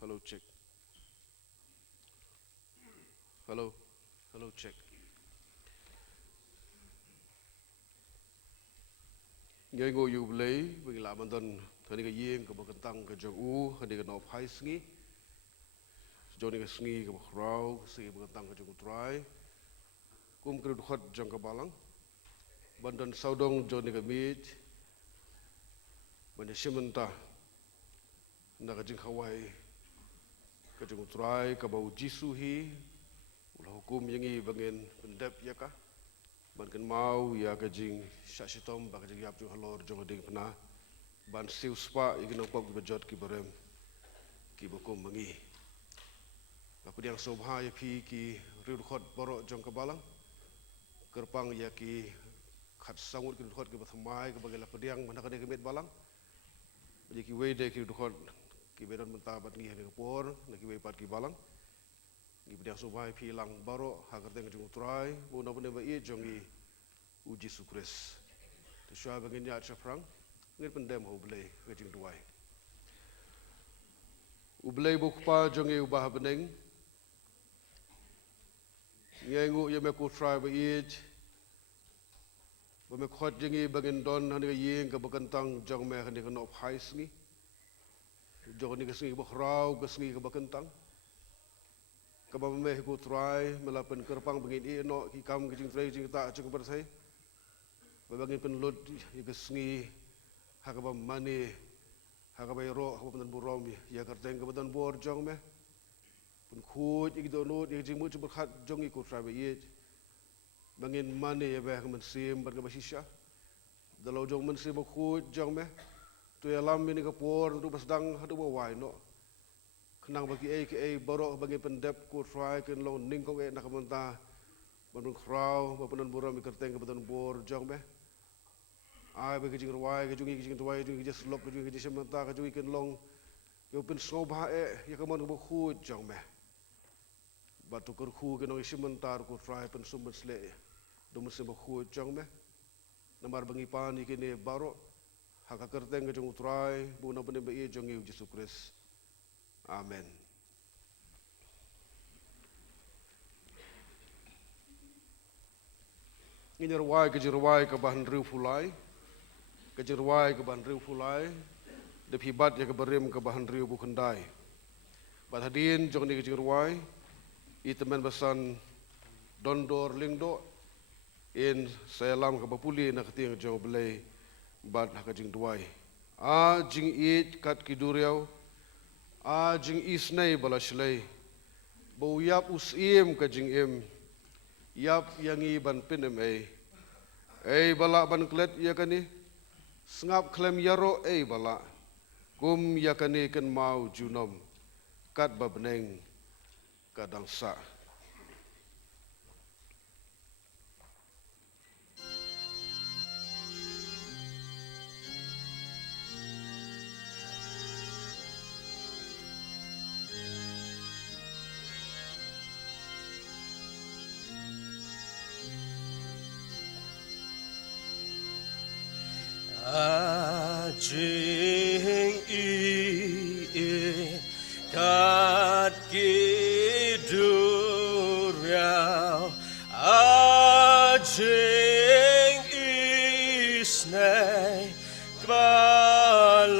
hello, check. Hello, hello, check. Ngay ngô yu lấy, mình làm bản thân, thằng này cái yên, cái bậc tăng, cái jong u, thằng này cái nộp hai sngi, jong này cái sngi, cái bậc rau, cái bậc tăng, cái jong try, cái khot jong cái balang, bản thân sau đông jong này cái meat, bản thân simenta, na cái jing Hawaii, cái jong try, cái bau jisu hi, ulah hukum yang ini bagian pendep ya kah? Ban mau ya kajing syasitom ba kajing yap jung halor jung ding pena ban siu spa igin pok bejot ki barem ki bokom mangi aku diang sobha ya phi ki riu khot borok jong kabalang kerpang ya ki khat sangut ki khot ki bathamai ki bagela pediang mana kade ki met balang ya ki wede ki khot ki bedon menta bat ngi he por na ki we pat ki balang ngi bediang sobha phi lang baro ha karte jung try bo na bne ba e jongi uji sukres to shwa bagin ya chafrang ngir pendem ho blai ngajing duai ublai bukpa jongi ubah beneng ngengu ye me ku try ba e ba me khot jingi bagin don han ga yeng ka bakantang jong me han ga no phai sngi jong ni ga sngi ba khrau ga sngi ga bakantang ka ba me ku try melapen kerpang bagin e no ki kam ga jing try jing ta chung bar sai babagin penlut igasngi hakaba mani hakaba ro hakaba dan burom ya karteng ka badan bor jong me pun khuj igdo no de jing mu chu khat jong i ku trabe ye bangin mani ya ba man sim ban ka basisha dalau jong man sim khuj jong me tu ya lam ni ka por tu basdang hadu ba wai no khnang bagi ki borok bagi pendep ku try ken lo ning ko e nakamanta ban khrau ba panan burom karteng ka badan bor jong me ai bagi jing ruai ke jungi jing ruai jungi just lok jungi just semata ke jungi ken long yo pen sobha ya kamon ko khu jong me batu kur khu ke no sementar ko try pen sumber sle do musim khu jong me namar bangi pan ke ne baro haka kerteng ke jong try bu na bene be jongi Yesus Kristus amen ini ruai ke bahan riu fulai kejirwai ke bahan riu fulai de pibat ya ke berim ke bahan riu bukandai bat hadin jong ni kejirwai i teman besan dondor lingdo in sayalam ke bapuli na keting jong belai bat hak jing duai a jing it kat kiduriau a jing isnai balashlei bau yap usim ke jing im yap yangi ban pinem bala ban klet ya kani sengap klem yaro bala kum yakani ken mau junom kat babneng kadang sa Jing kat kiduriau jing isnai kbalashlei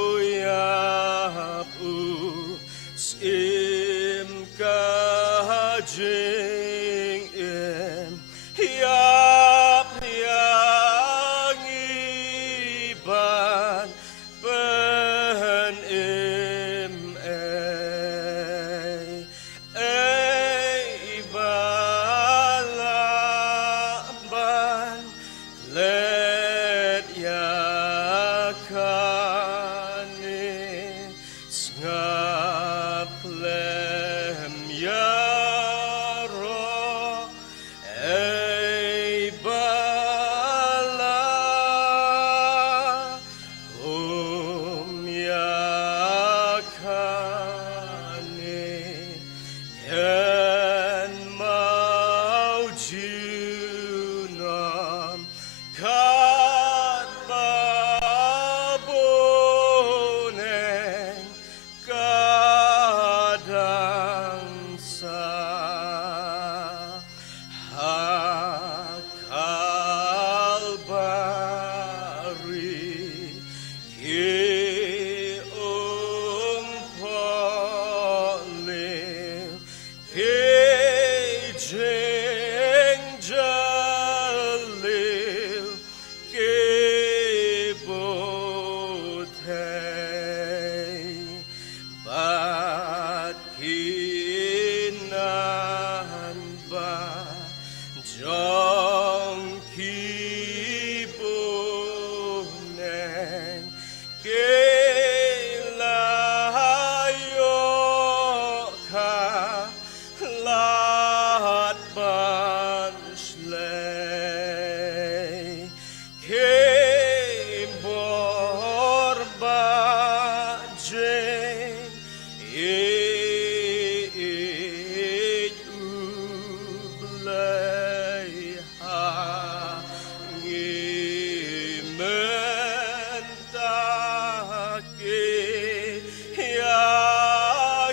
bauyapu sim kajing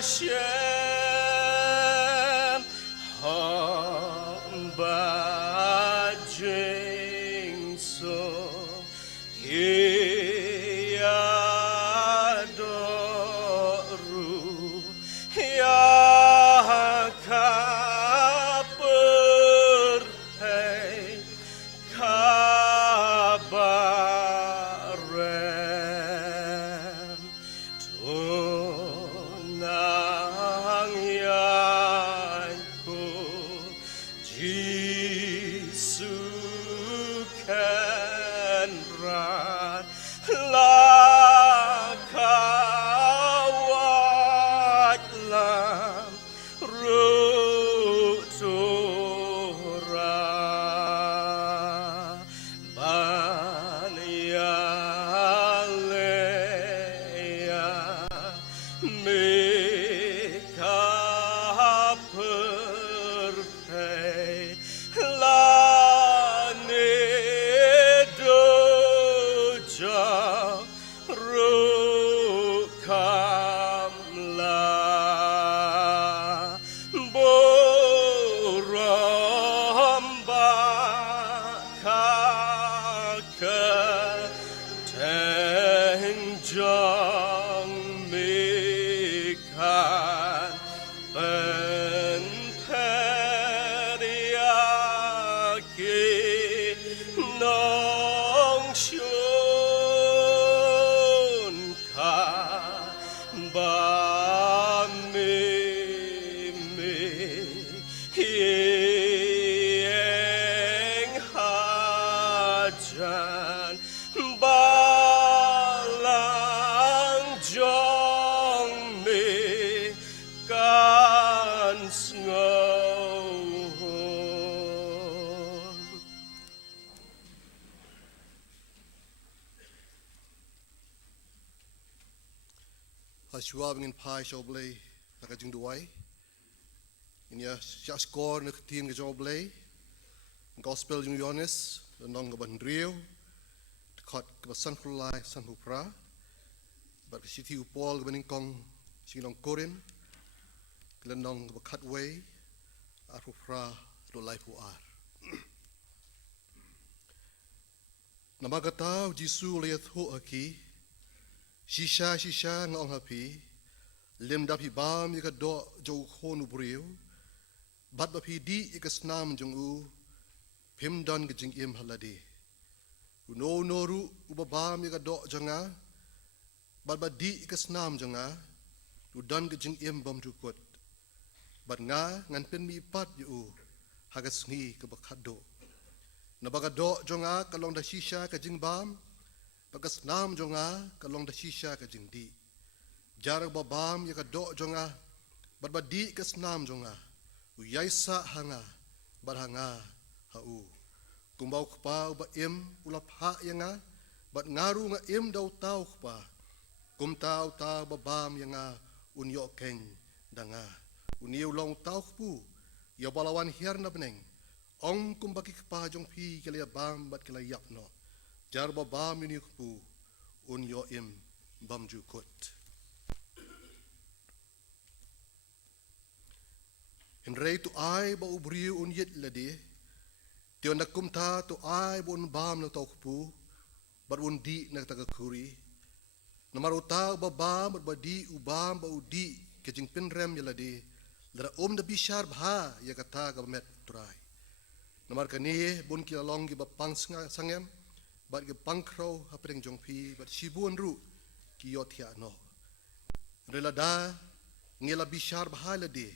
Hashem hamba jingso yadoru yakaper hey kabarem tunang yanku Jisu kenran lakawat lam rutura Banyaleya Mika perfect Lane doja rukamla Boramba kaka tenjang mikan penteriaki nong syun ka bamimi hieng hajan balang jong mi kan sngohon Haswab ngin pai shoblay nakajing duway. Inya siya score nakatin ka joblay. Gospel jing Yohanes nong gaban Rio. Dekat ke Sanhulai Sanhupra. Bat ke City Upol gaban kong sinong Korin. Kelenong ke Katway Arhupra do life ar. Nama kata Jisu lihat ho aki. Shisha ngong hapi, lem dapi bam ika do jau khonu buriu, bat bapi di ika snam jong u, pim don ke jing im haladi. Uno noru ubabam ika do janga, bat di ika snam janga, u don ke jing im bam jukut. Bat nga ngan pen mi pat yu hagas ngi ke bakat do. Nabaga do jonga kalong da shisha ke jing bam, bagas nam jonga kalong da shisha ka jingdi jarak babam ya ka do jonga barbadi ka snam jonga u yaisa hanga barhanga hau kumbau kpa ba im ulap ha yanga bat ngaru nga im dau tau kpa kum tau tau babam yanga unyo keng danga uniu long tau kpu ya balawan hiar na beneng ong kumbaki kpa jong pi kala bam bat kala yapno jar babam ini kpu un yo im bam jukut. Henrei tu ai ba ubriu un yet ladi, tio nak kumta tu ai ba un bam na tau kpu, bar un di nak tagakuri. Namar utau ba bam ba di ubam ba udi kejing pinrem ya ladi, lara da bishar bha ya kata ka met turai. Namar kani bun kilalong gi ba pang sangem, bat ke pangkrau hapring jong pi bat sibuan ru ki yothia no relada ngela bishar bahala de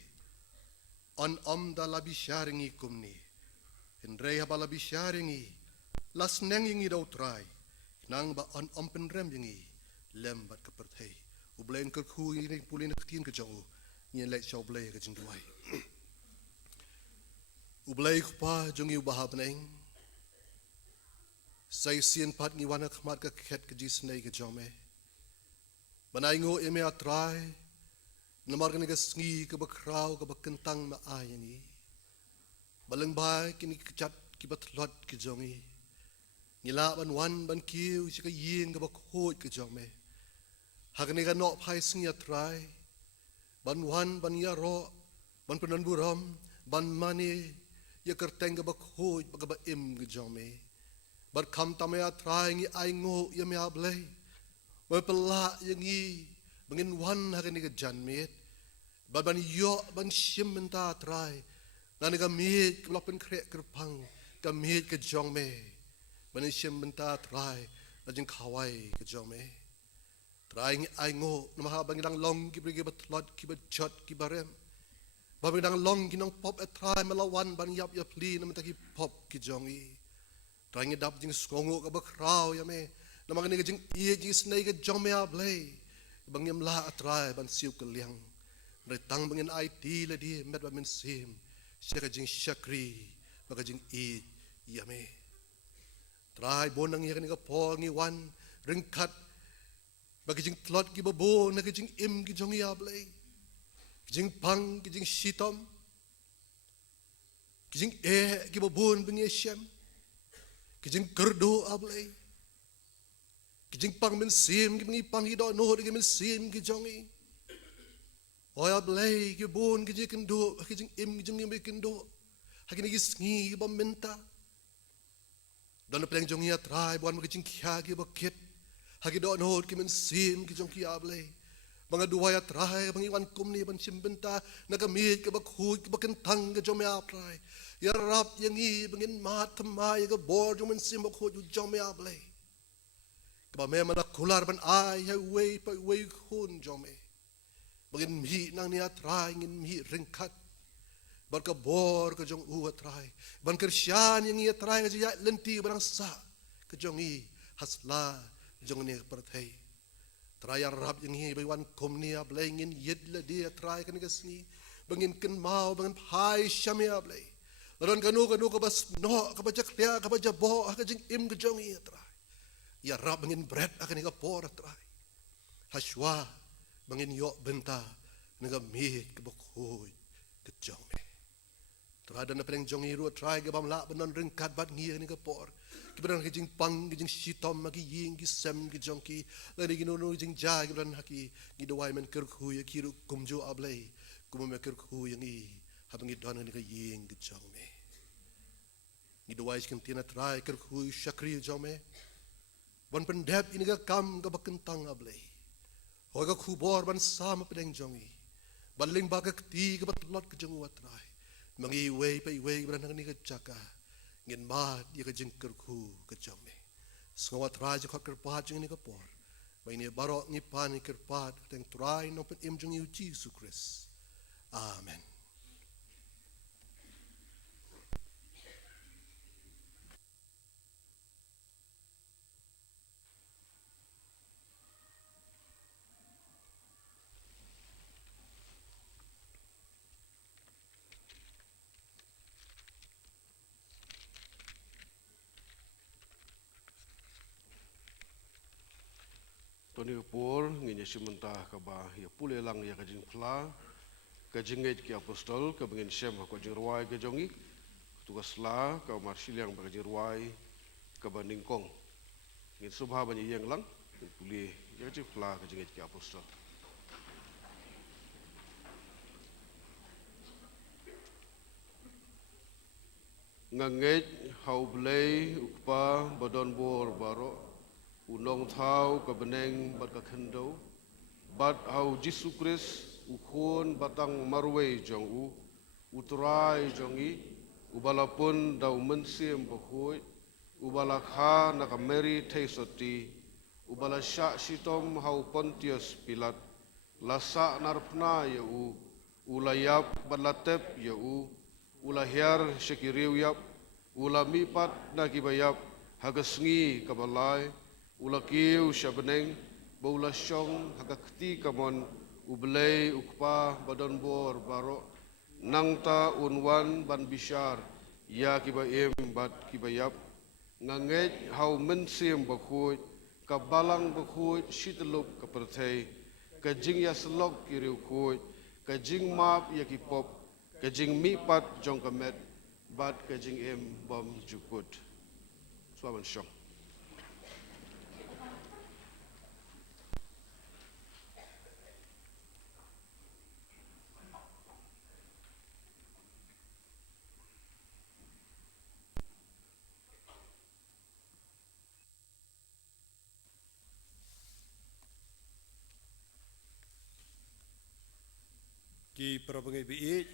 on da la bishar ngi kumni en rei habala bishar ngi las neng ngi do trai nang ba on pen rem ngi lem bat ke perthei u blen ke khu ni pulin tin ke jong ni le show ble ke jing duai u blai pa jong u bahab neng say sien pat ngi wana khmat ka khet ka jis nei ka jome banai ngo eme atrai namar ka sngi ka bakrau ka bakentang ma ayani balang bai kini kechat ki batlot ki jongi ngila ban wan ban kiu si ka yin ka bakhot ka jome hakni ka no phai sngi atrai ban wan ban ya ro ban penan buram ban mani ya kerteng ke bakhoj ba im ke jome bar kham tamaya trai ngi ai ngo ya me ablei ba pela yangi bangin wan ha ni ke janmet ban yo ban shim menta trai nani ka mit ke lopen krek kerpang ka mit ke jome ban shim menta trai ajing khawai ke jome trai ngi ai ngo nama bangidang long ki brige batlot ki bachot ki barem bangidang long ki nong pop trai melawan ban yap yap li nama taki pop ki jongi trai ngi dap jing skongo ka bakrau ya me nama ni jing ie jing snai ke jome ablei bangim la trai ban siu ke liang retang bangin IT la di met ba men sim shaka jing shakri baga jing i ya me trai bonang ya ni ka po ngi wan ringkat bagi jing tlot ki babo na ki jing im ki jong ya blai ki jing pang ki jing shitom ki jing ki babon bingi shem ki jing kerdo ablai ki jing pang men sim ki bingi pang hido no ki men sim ki jongi oya blai ki bon ki jing kendo ki jing im ki jong im kendo hakini ki sngi ki bamenta dan peleng jong ya trai buan ki jing kya ki bakit hagi do no ki men sim ki jong ki ablei banga duaya trai bangi wan kum ni ban simbenta nagamit ke bakhu ke bakentang ke jome ablei ya rap yangi bangin mat mai ke bor jong men sim bakhu ju jome ablei ke ba me mana kular ban ai ha wei pa wei khun jome bangin mi nang ni atrai ngin mi ringkat bar ke bor ke jong u atrai ban kersian yang ia trai ke ya lenti barang sa ke jong i hasla jong ni perthai traya rap yang hi bai wan kom ni ablei ngin yed la dia trai kan gasni bangin ken mau bangan phai shame ablei ron kanu ka bas no ka bajak lia ka bajak bo ka jing im ke jong i trai ya rap bangin bread akan ni ka por trai haswa bangin yo benta naga mi ke bokhoy ke jong me trada na peleng jong i ru trai ke bam la banon ringkat bat ngi ni ka por kiberan kijing pang kijing shitom magi ying ki sem ki jongki lari ki no jing ja kiberan haki ki do wai men ker khu ya kiru kumjo ablei kum me ker khu yang i habang i don ni ka ying ki jong me ni do wai kin tina trai ker khu shakri jong me ban pendep ini ka kam ka bakentang ablei ho ka khu bor ban sam pedeng jong i baling ba ka ti ka batlot ka jong wa trai mangi wei pai wei kiberan ni ka chaka ngin ma dia ka jing kerku ka jome skawa trai je khot kerpat jing ni ka por bai ni barok ni pan ni kerpat teng trai no pen im jing yu Jesus Christ amen Tony Paul nginya simenta ka ba ya pule lang ya ka jing pla ka jinget ki apostol ka bangin shem ko jing ruai ka jongi tugas la ka marshiliang ba ka jing ruai ka ba ningkong ngin subha ba ni yang lang pule ya jing pla ka jinget ki apostol nganget hau blei ukpa badon bor baro unong thau ka beneng bat ka khendo bat hau Jesu Christ ukhon batang marwei jong u utrai jong i ubalapun dau mensiem bakhoi ubala kha na ka Mary Theisoti ubala sha sitom hau Pontius Pilat lasa narpna ya u ulayap balatep ya u ulahiar shekiriu yap ulamipat na kibayap hagasngi kabalai ulakiu syabeneng baula syong hagakti kamon ublei ukpa badon bor baro nangta unwan ban bishar ya kibaim bat kibayap nganget hau mensim bakhuj kabalang bakhuj shitlup kaperthei kajing ya selok kiriu khuj kajing map ya kipop kajing mipat jong kamet bat kajing em bom jukut swaban syong Ki prabangai bi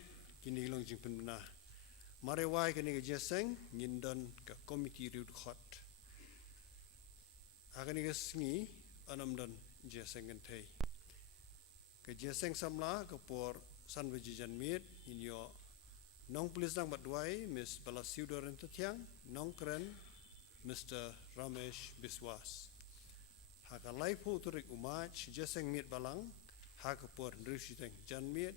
kini long jing penna. Mare wai kini ke jeseng nyindon ke komiti riud khot. Agani ke singi anam don jeseng gentei. Ke jeseng samla ke por san bejijan mit inyo nong pulis dang batwai Miss Balasiu Doren Tetiang nong keren Mr. Ramesh Biswas. Haka laipu turik umaj jeseng mit balang haka por nrisiteng jan mit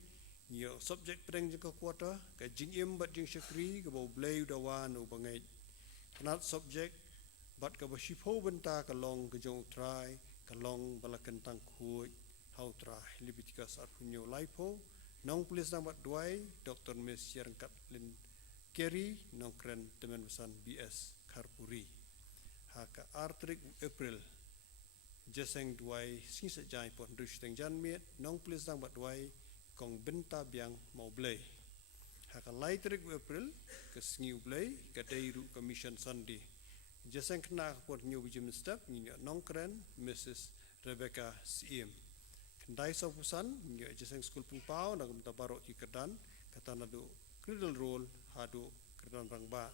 nyo subject pedeng jengka kuota ka jing im bat jing syakri ka bau blay udawan u bangai kenat subject bat ka bashipo benta ka long ka jong try ka long balakan tang kuj how try libitika saat punyo laipo nong pulis nang bat duai Dr. Miss Yerangkat Lin Kerry nong keren teman besan BS Karpuri haka artrik April jeseng duai sing sejai pon nrisiteng jan mit nong pulis nang bat duai kong benta biang mau blay. Haka laitrik April ke sengiu blay ke dairu commission Sunday. Jeseng kena kapot nyu bijim step nyo nongkren Mrs. Rebecca Siem. Kendai sopusan nyo jeseng school pungpau na kumta barok ki kedan kata nadu cradle roll hadu kedan rangba.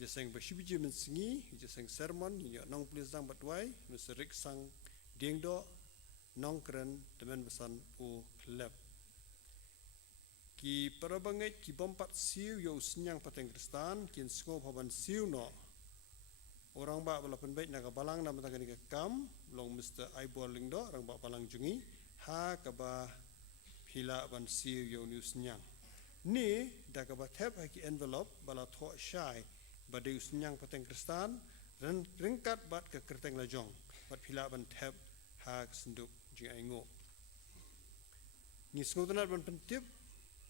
Jeseng basibijim sengi jeseng sermon nyo nong pulis dang batwai Mr. Rick Sang Dingdo nongkren teman besan u klep. Ki parabangai ki bompat siu yo senyang pateng kristan kin sengo paban siu no orang ba balapan baik naga balang nama tangani ke kam long Mr. Aibol Lingdo orang ba balang jungi ha kaba pila ban siu yo ni senyang ni da kaba tap haki envelope bala tho syai badai senyang pateng kristan dan ringkat bat ke kerteng lajong bat pila ban tap ha senduk jing aingo ni sengo tanat ban pentip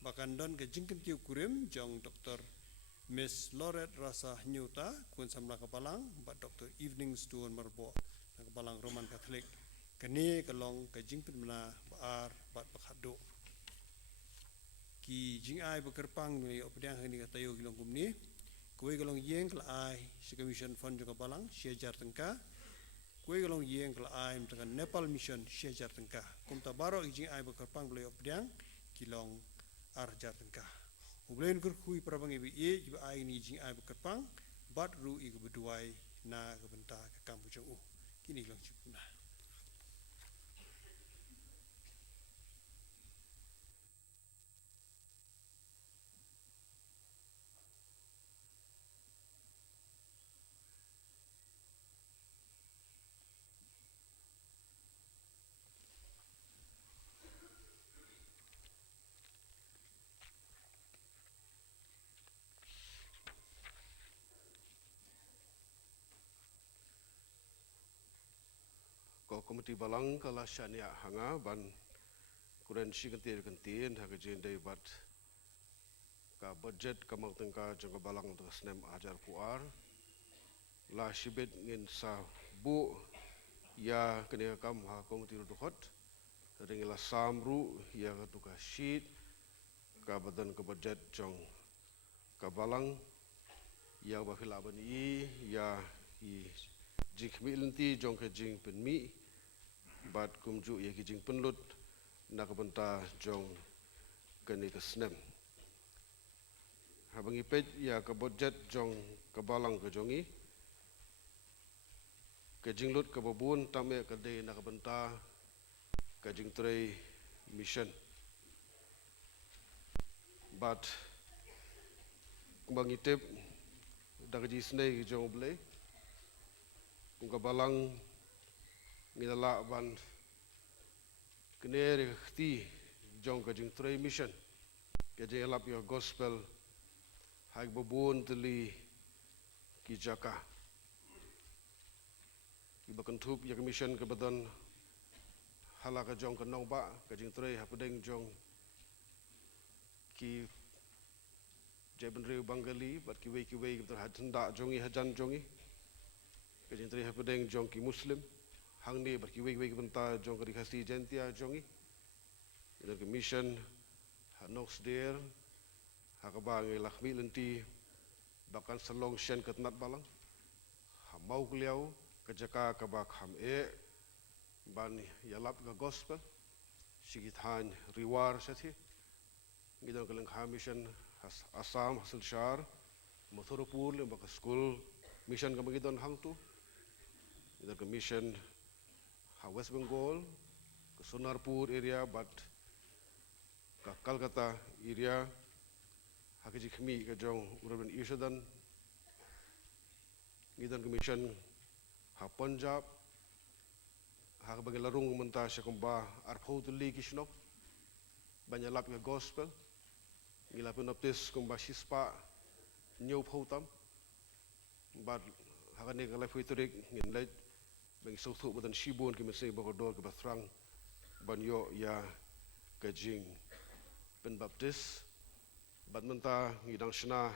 bahkan don ke jingken tiu kurim jong Dr. Miss Lorette Rasa Nyuta kun samla kapalang bat Dr. Evening Stone Marbo na kapalang Roman Catholic kene kalong ke jingpen mena baar bat bakhado ki jing ai bekerpang ni opdiang ni katayo kilong kumni kuai kalong yeng kala ai si commission fund jong kapalang syajar tengka kuai kalong yeng kala ai dengan Nepal mission syajar tengka kumta baro jing ai bekerpang beli opdiang kilong arjar tengkah. Ublain kurkui prabangi bi jiba ai ni jing ai bekerpang bat ru i kebeduai na kebenta ke kampung jong kini long cipna. Ko komiti balang kala syania hanga ban kuren si kentir haka jendai bat ka budget kamang tengka jangka balang untuk senem ajar puar la sibet ngin sa bu ya kene kam ha komiti rudukot ringila samru ya tuka sheet ka badan ke budget jong ka balang ya bakila bani ya i jing milenti jong ke jing penmi bat kumju ya kijing penlut nak benta jong kene kesnem habangi pej ya ke budget jong kebalang ke jongi ke jinglut ke babun tame ke de nak benta ke jing trei mission bat kumbangi tip dak ji snei jong blei ung kebalang ngidala ban keneri khti jong ka jing trei mission ke jing lap your gospel hag babun teli ki jaka ki bakan thup ya mission ke badan hala ka jong ka nong ba ka jing trei hapdeng jong ki jeben reu bangali bat ki wei ki handa jongi hajan jongi ka jing trei hapdeng jong ki muslim hang ni bat ki wei benta jong ka dikasi jentia jongi ina ke mission hanox der hakabang lakhmi lenti bakan salong shen katnat balang hamau kliau kajaka kabak ham ban yalap ga gospel sigithan reward sathi ngidon kaleng ha mission Assam hasil syar Mathurapur lemba ke school mission ka magidon hang tu ngidon ke mission ha West Bengal ke Sonarpur area but ka Calcutta area ha ke jikmi ke jong urban Ishadan ngidon ke mission ha Punjab ha bagi larung menta syakumba arphau tuli kisnok banyalap ke gospel ngilapin optis kumba shispa nyau phautam bad hakane kala fuiturik ngin lej bang sothu badan shibon ki mesei bogodor ke bathrang banyo ya kajing pen baptis bad menta ngidang shna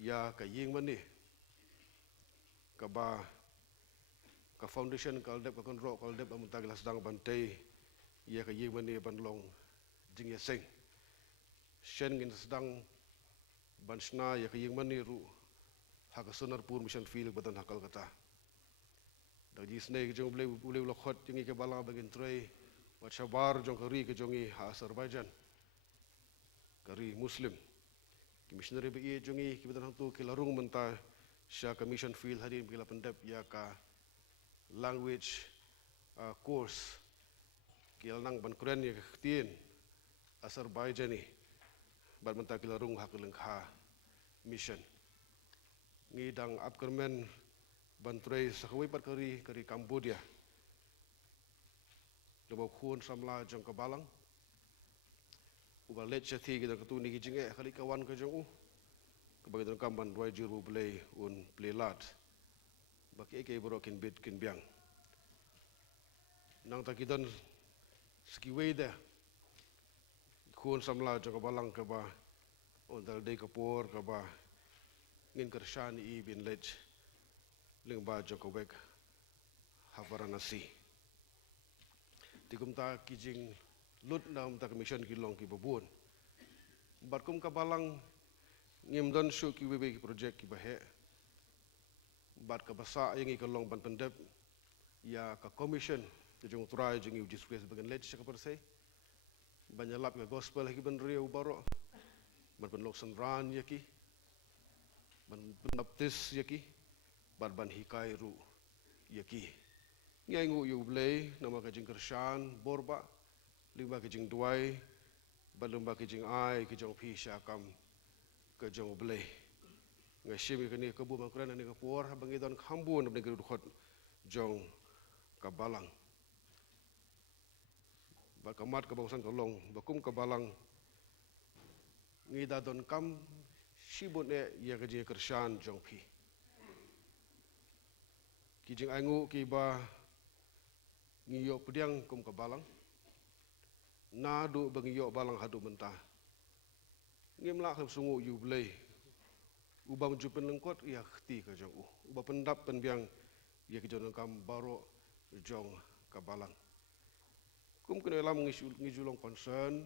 ya ka ying mani ka ba ka foundation kal dep ka konro kal dep amunta gelas dang bantai ya ka ying mani banlong jing ya seng shen ngin sedang banshna ya ka ying mani ru haka Sonarpur mission field badan hakal kata dak ji snake jong ble lokhot jingi ke bala bagin trei wat shabar jong kari ke jongi ha Azerbaijan kari muslim ki missionary be jongi ki badan tu ki larung menta sha ka mission field hadim ki la pendep ya ka language course ki nang ban Quran ya tien Azerbaijani bad menta ki larung hakuleng ha mission ngidang upkermen bantrei sakawai pat kari Cambodia lebo khun samla jong kabalang uba let chathi gidang katu ni jinge kali kawan ka jong u kabagi dong kamban dwai juru play un play lat baki eke broken bit kin biang nang takidan skiwei da khun samla jong kabalang ka ba on dal dei kapor ka ba ngin kershan I bin lej ling ba jokobek Havaranasi tikum ta kijing lut nam ta mission kilong ki babun batkum ka balang ngim don shu ki webe ki project ki bahe bat ka basa yang ki long ban pendep ya ka commission jong try jing u disgrace bagan lej ka persai banyalap ka gospel ki ban riu baro ban loksan ran yaki ban baptis yaki ban hikai ru yaki ngai ngu yu blei nama ka jing kershan borba lima ka jing duai balumba ka jing ai ka jong pi syakam ka jong blei ngai shimi ka ni ka bu mangkran ni ka por bangi don khambun ne gru khot jong ka balang ba kamat ka bangsan ka long bakum ka balang ngida don kam shibun e ya ka jing kershan jong pi kijing aingu ki ba ngiyo pediang kum ka balang nadu bangiyo balang hadu mentah ngimla kham sungu yu blei ubam jupen lengkot ya khti ka jong u uba pendap penbiang ya ki jong kam baro jong ka balang kum kene lam ngijulong concern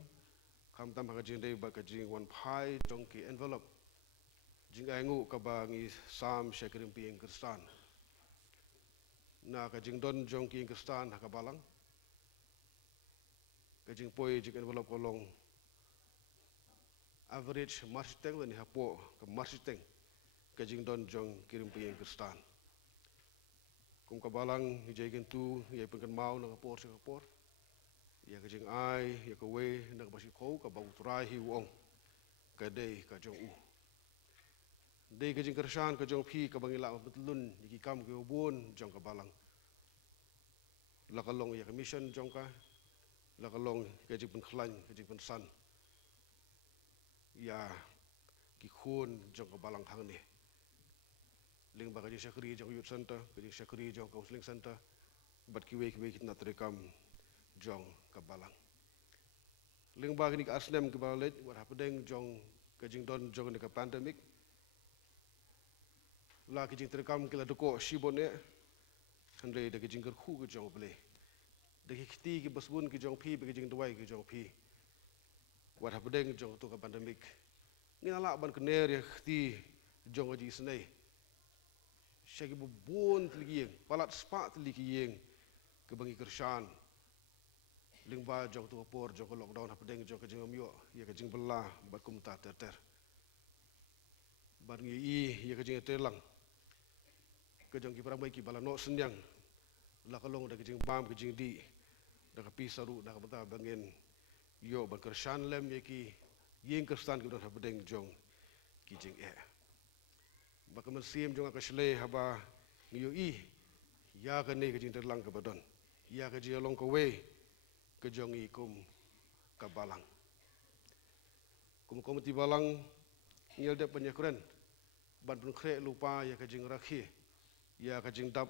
kam tam ka jing dei ba ka jing one pai jong ki envelope jing aingu ka ba ngi sam shakrim pi Kyrgyzstan na ka jing don jong ki Kyrgyzstan ka balang ka jing poi jing envelope kolong average marshiteng ni hapo ka marshiteng ka jing don jong kirim pi Kyrgyzstan kum ka balang hijai tu ye pengkan mau na kapor sa kapor ya ka jing ai ya ka we na ka basi ko ka bau trai hi wong ka dei ka jong u dei ka jing Kyrgyzstan ka jong pi ka bangila betlun ki kam ke ubun jong ka balang lakalong ya ka mission jong ka lakalong ka jing pen khlan ka jing pen san ya ki khun jong ka balang hang ni ling ba ka jing shakri jong youth center ka jing shakri jong counseling center bat ki we kitna trekam jong ka balang ling ba ni ka asnem ki balet wat hapedeng jong ka jing don jong ni ka pandemic la ki jing trekam ki la doko shibone handre de ki jing khu ka jong ble de ki khti ki basbun ki jong phi be ki jing dwai ki jong phi wat hapedeng jong tu ka pandemic ngina ban kner ya khti jong ji snei shagi bu bon tligieng palat spa tligieng ke bangi Kyrgyzstan lingba jong tu por jong lockdown hapdeng jong kajing amyo ya kajing bela bat kumta ter ban ngi ya kajing telang kajong ki paramai ki bala no senyang la kalong da kajing bam kajing di da ka pisaru da ka bata bangen yo ban kershan lem ya ki yeng kerstan ki don hapdeng jong ki jing bakaman sim jong ka shle haba ngiyo ya ka ne kajing telang ka badon ya ka jia long ka we ke jong kum ka balang kum ti balang ngil de penyekren ban pun kre lupa ya ka jing rakhi ya ka jing dap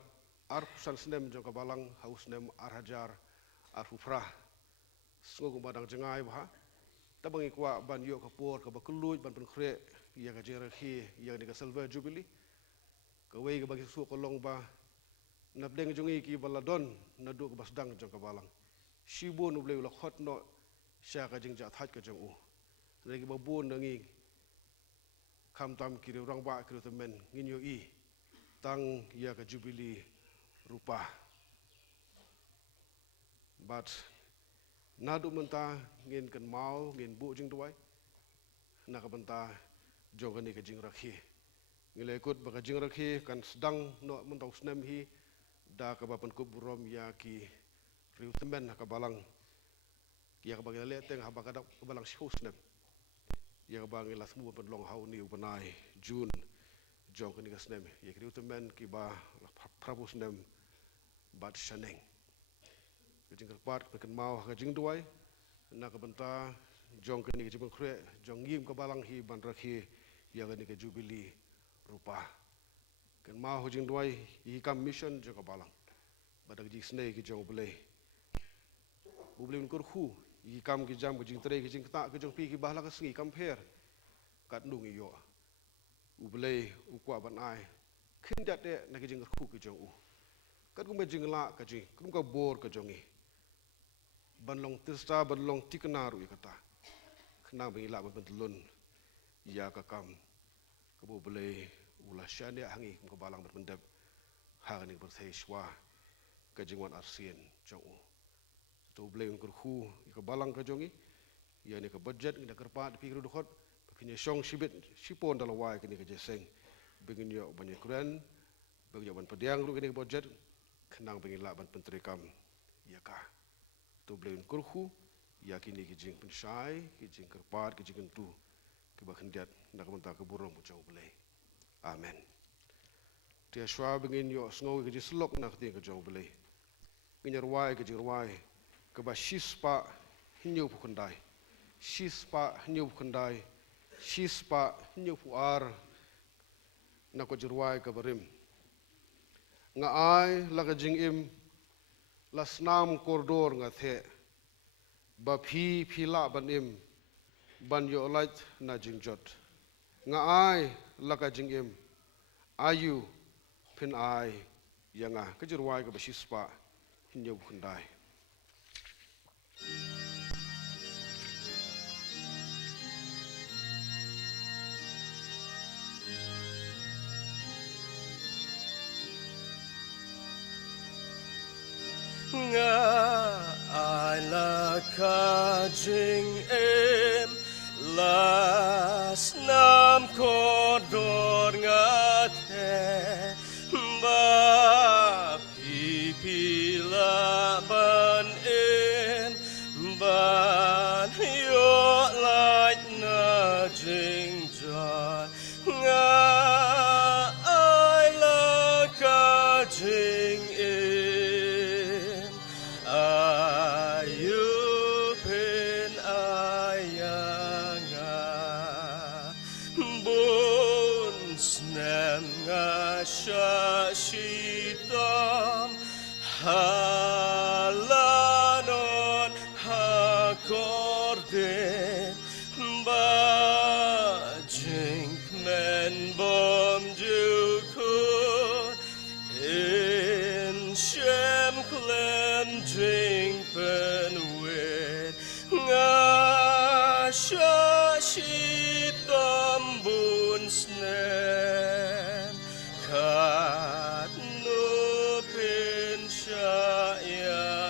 ar san snem jong ka balang haus nem ar hajar ar fufrah sngo badang jengai ba tabang ikwa ban yo ka por ka bakuluj ban pun kre ya ka jing rakhi ya ni ka silver jubilee ka we ka bagi su ko long ba nabdeng jong ki baladon na du ka basdang jong ka balang Shibun ublay ula khot no siya ka jing jat hat ka jong regi babun nangi kam tam kiri orang ba kiri temen nginyo tang ya ka jubilee rupa but nadu menta ngin kan mau ngin bu jing duai na ka benta jong ni ka jing rakhi ngile kut ba ka jing rakhi kan sedang no mentau snem hi da ka bapan kuburom ya ki riu temen ka balang kia ka bagi le teng ha ba ka balang shos nem ya ka bangi la smu ban long hau ni ubanai jun jong ka ni ka snem ya riu temen ki ba prabus nem bat shaneng ka jing ka pat ka kan mau ka jing duai na ka benta jong ka ni ka jing khre jong ngim ka balang hi ban rakhi ya ka ni ka jubilee rupa kan mau jing duai hi kam mission jo ka balang badak ji snei ki jong blei ublim kur khu i kam ki jam ki jing tre ki jing ta ki jong pi ki bahla ka sngi kam pher kat ndung i yo ublei ukwa ban ai khin dat de na ki jing khu ki jong kat kum jing la ka jing kum ka bor ka jong i ban long tirsta ban long tiknaru i kata khna bi la ban lun ya ka kam ka bu blei ula shane hangi kum ka balang ban deb ha ni ber thei shwa ka jing wan arsien jong tu blei ungkur khu ka balang ka jongi ya ni ka budget ni ka pat pi ru khot kinya shong shibit shipon dala wai kini ka jeseng bengin yo ban kren beng yo ban pediang ru kini budget khnang bengin la ban pentri kam ya ka tu blei ungkur khu ya kini ki jing pen shai ki jing kerpat ki jing tu ki ba khendiat na ka menta ka burong mu jong blei amen tia shwa bengin yo sngo ki jislok na khti ka jong blei kinyar wai ki jing wai kaba shispa hinyo pukundai shispa hinyo pukundai shispa hinyo puar na ko jirwai kabarim nga ai laga jing im lasnam koridor nga the ba phi la ban im ban yo light na jing jot nga ai laga jing im ayu pin ai yanga ka jirwai ka ba shispa hinyo pukundai nga ai la ka jing em las nam ko dor nga the ba pi la ban em ban yo like na jing jon nga ai la ka jing em ayu pin ayanga bun snem nga shashitam halanon hakorden ba jink men bom jukun in shem klem drink pen wit nga shashitam bun snem kat no pin shayanga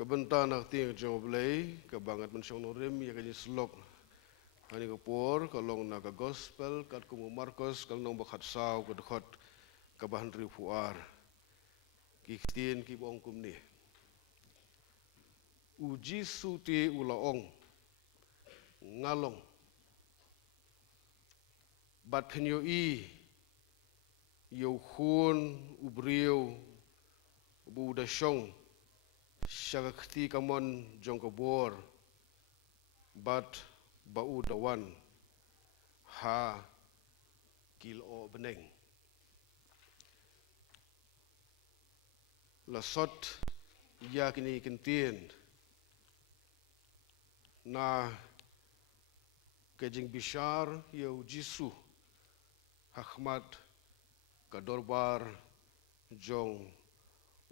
Kebenta nak tiang jong belai, kebangat mensyong norim, ya kaji selok. Hani kapur, kalau nak ke gospel, kat kumu Markus, kalau nak bakat saw, ke dekat ke bahan rifuar. Kiktin ki bong kum ni. Uji suti ulaong, ngalong. Bat penyo Yau hun ubriu buda syong syagakti kamon jong kabor bat bau dawan ha kilo beneng lasot ya kini kentien na kejing bishar yau jisu Ahmad kadorbar jong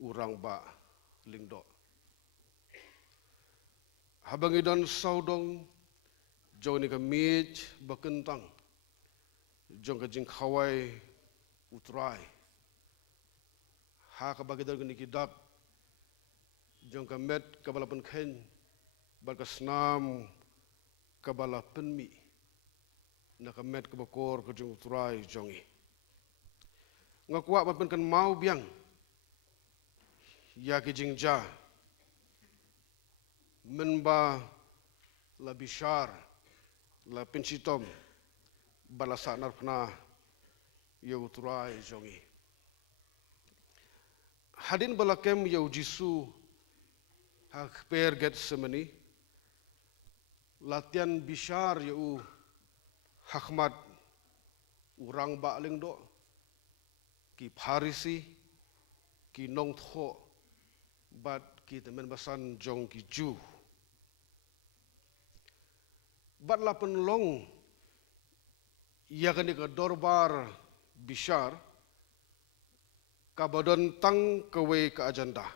urang ba lingdo. Habang idan saudong jong ni kamij bakentang jong kajing khawai utrai. Ha kabagidar gani kidak jong kamet kabala penken barkasnam kabala penmi na kamet kabakor kajing utrai jongi. Ngakuak mapen kan mau biang ya ke jingja menba la bishar la pensitom bala sanar pna ya uturai jongi hadin bala kem ya jisu hak per get semeni latihan bishar ya u hakmat urang ba lingdo ki Parisi, ki nong tho, bat ki temen basan jong ki ju. Bat lapen long, ia kini ke dorbar bishar, kabadon tang kewe ke agenda.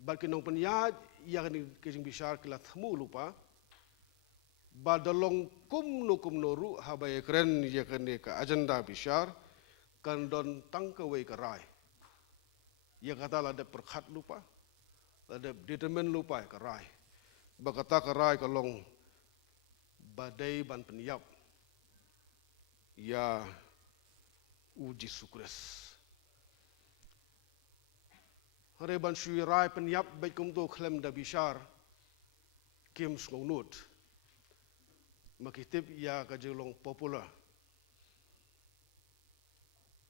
Bat ki nong penyad, ia kini kejing bishar kila themu lupa, badalong kum noru habai keren ya kene ke agenda bishar kan don tangkawai kerai ya kata ada perkhat lupa ada determin lupa kerai bakata kerai kalong badai ban penyap ya uji sukres hari ban syuirai penyap baik kum tu klem da bishar kim sngonut makitip ya kajulong popular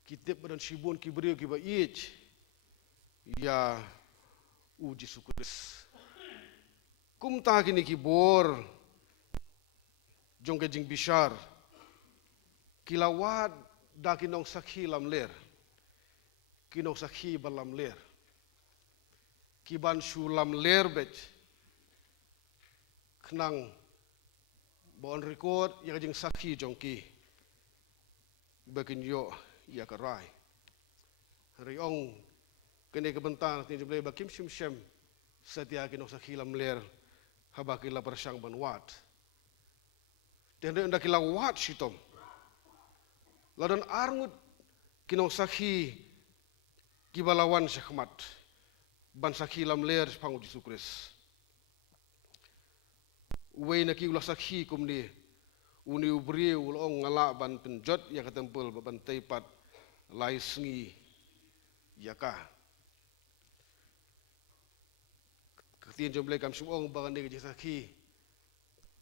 kitip badan sibun kibriu kiba ich ya uji sukres kum ta kini kibor jong kajing bishar kilawat da kinong sakhi lam ler kinong sakhi balam ler kiban shulam ler bet knang bon record ya kajing sakhi jongki bakin yo ya karai hari ong kene kebentar tin jble bakim shim setia kinok sakhi lam ler habakila persang banwat tende ndak kila wat sitom ladan arngut kinok sakhi kibalawan syahmat ban sakhi lam ler pangu disukres Uwe na kiulah sakhi kumni uni ubri ulong ngala ban penjot ya katempel ban teipat lai sengi yaka ketien jomble kam sumong bagan de sakhi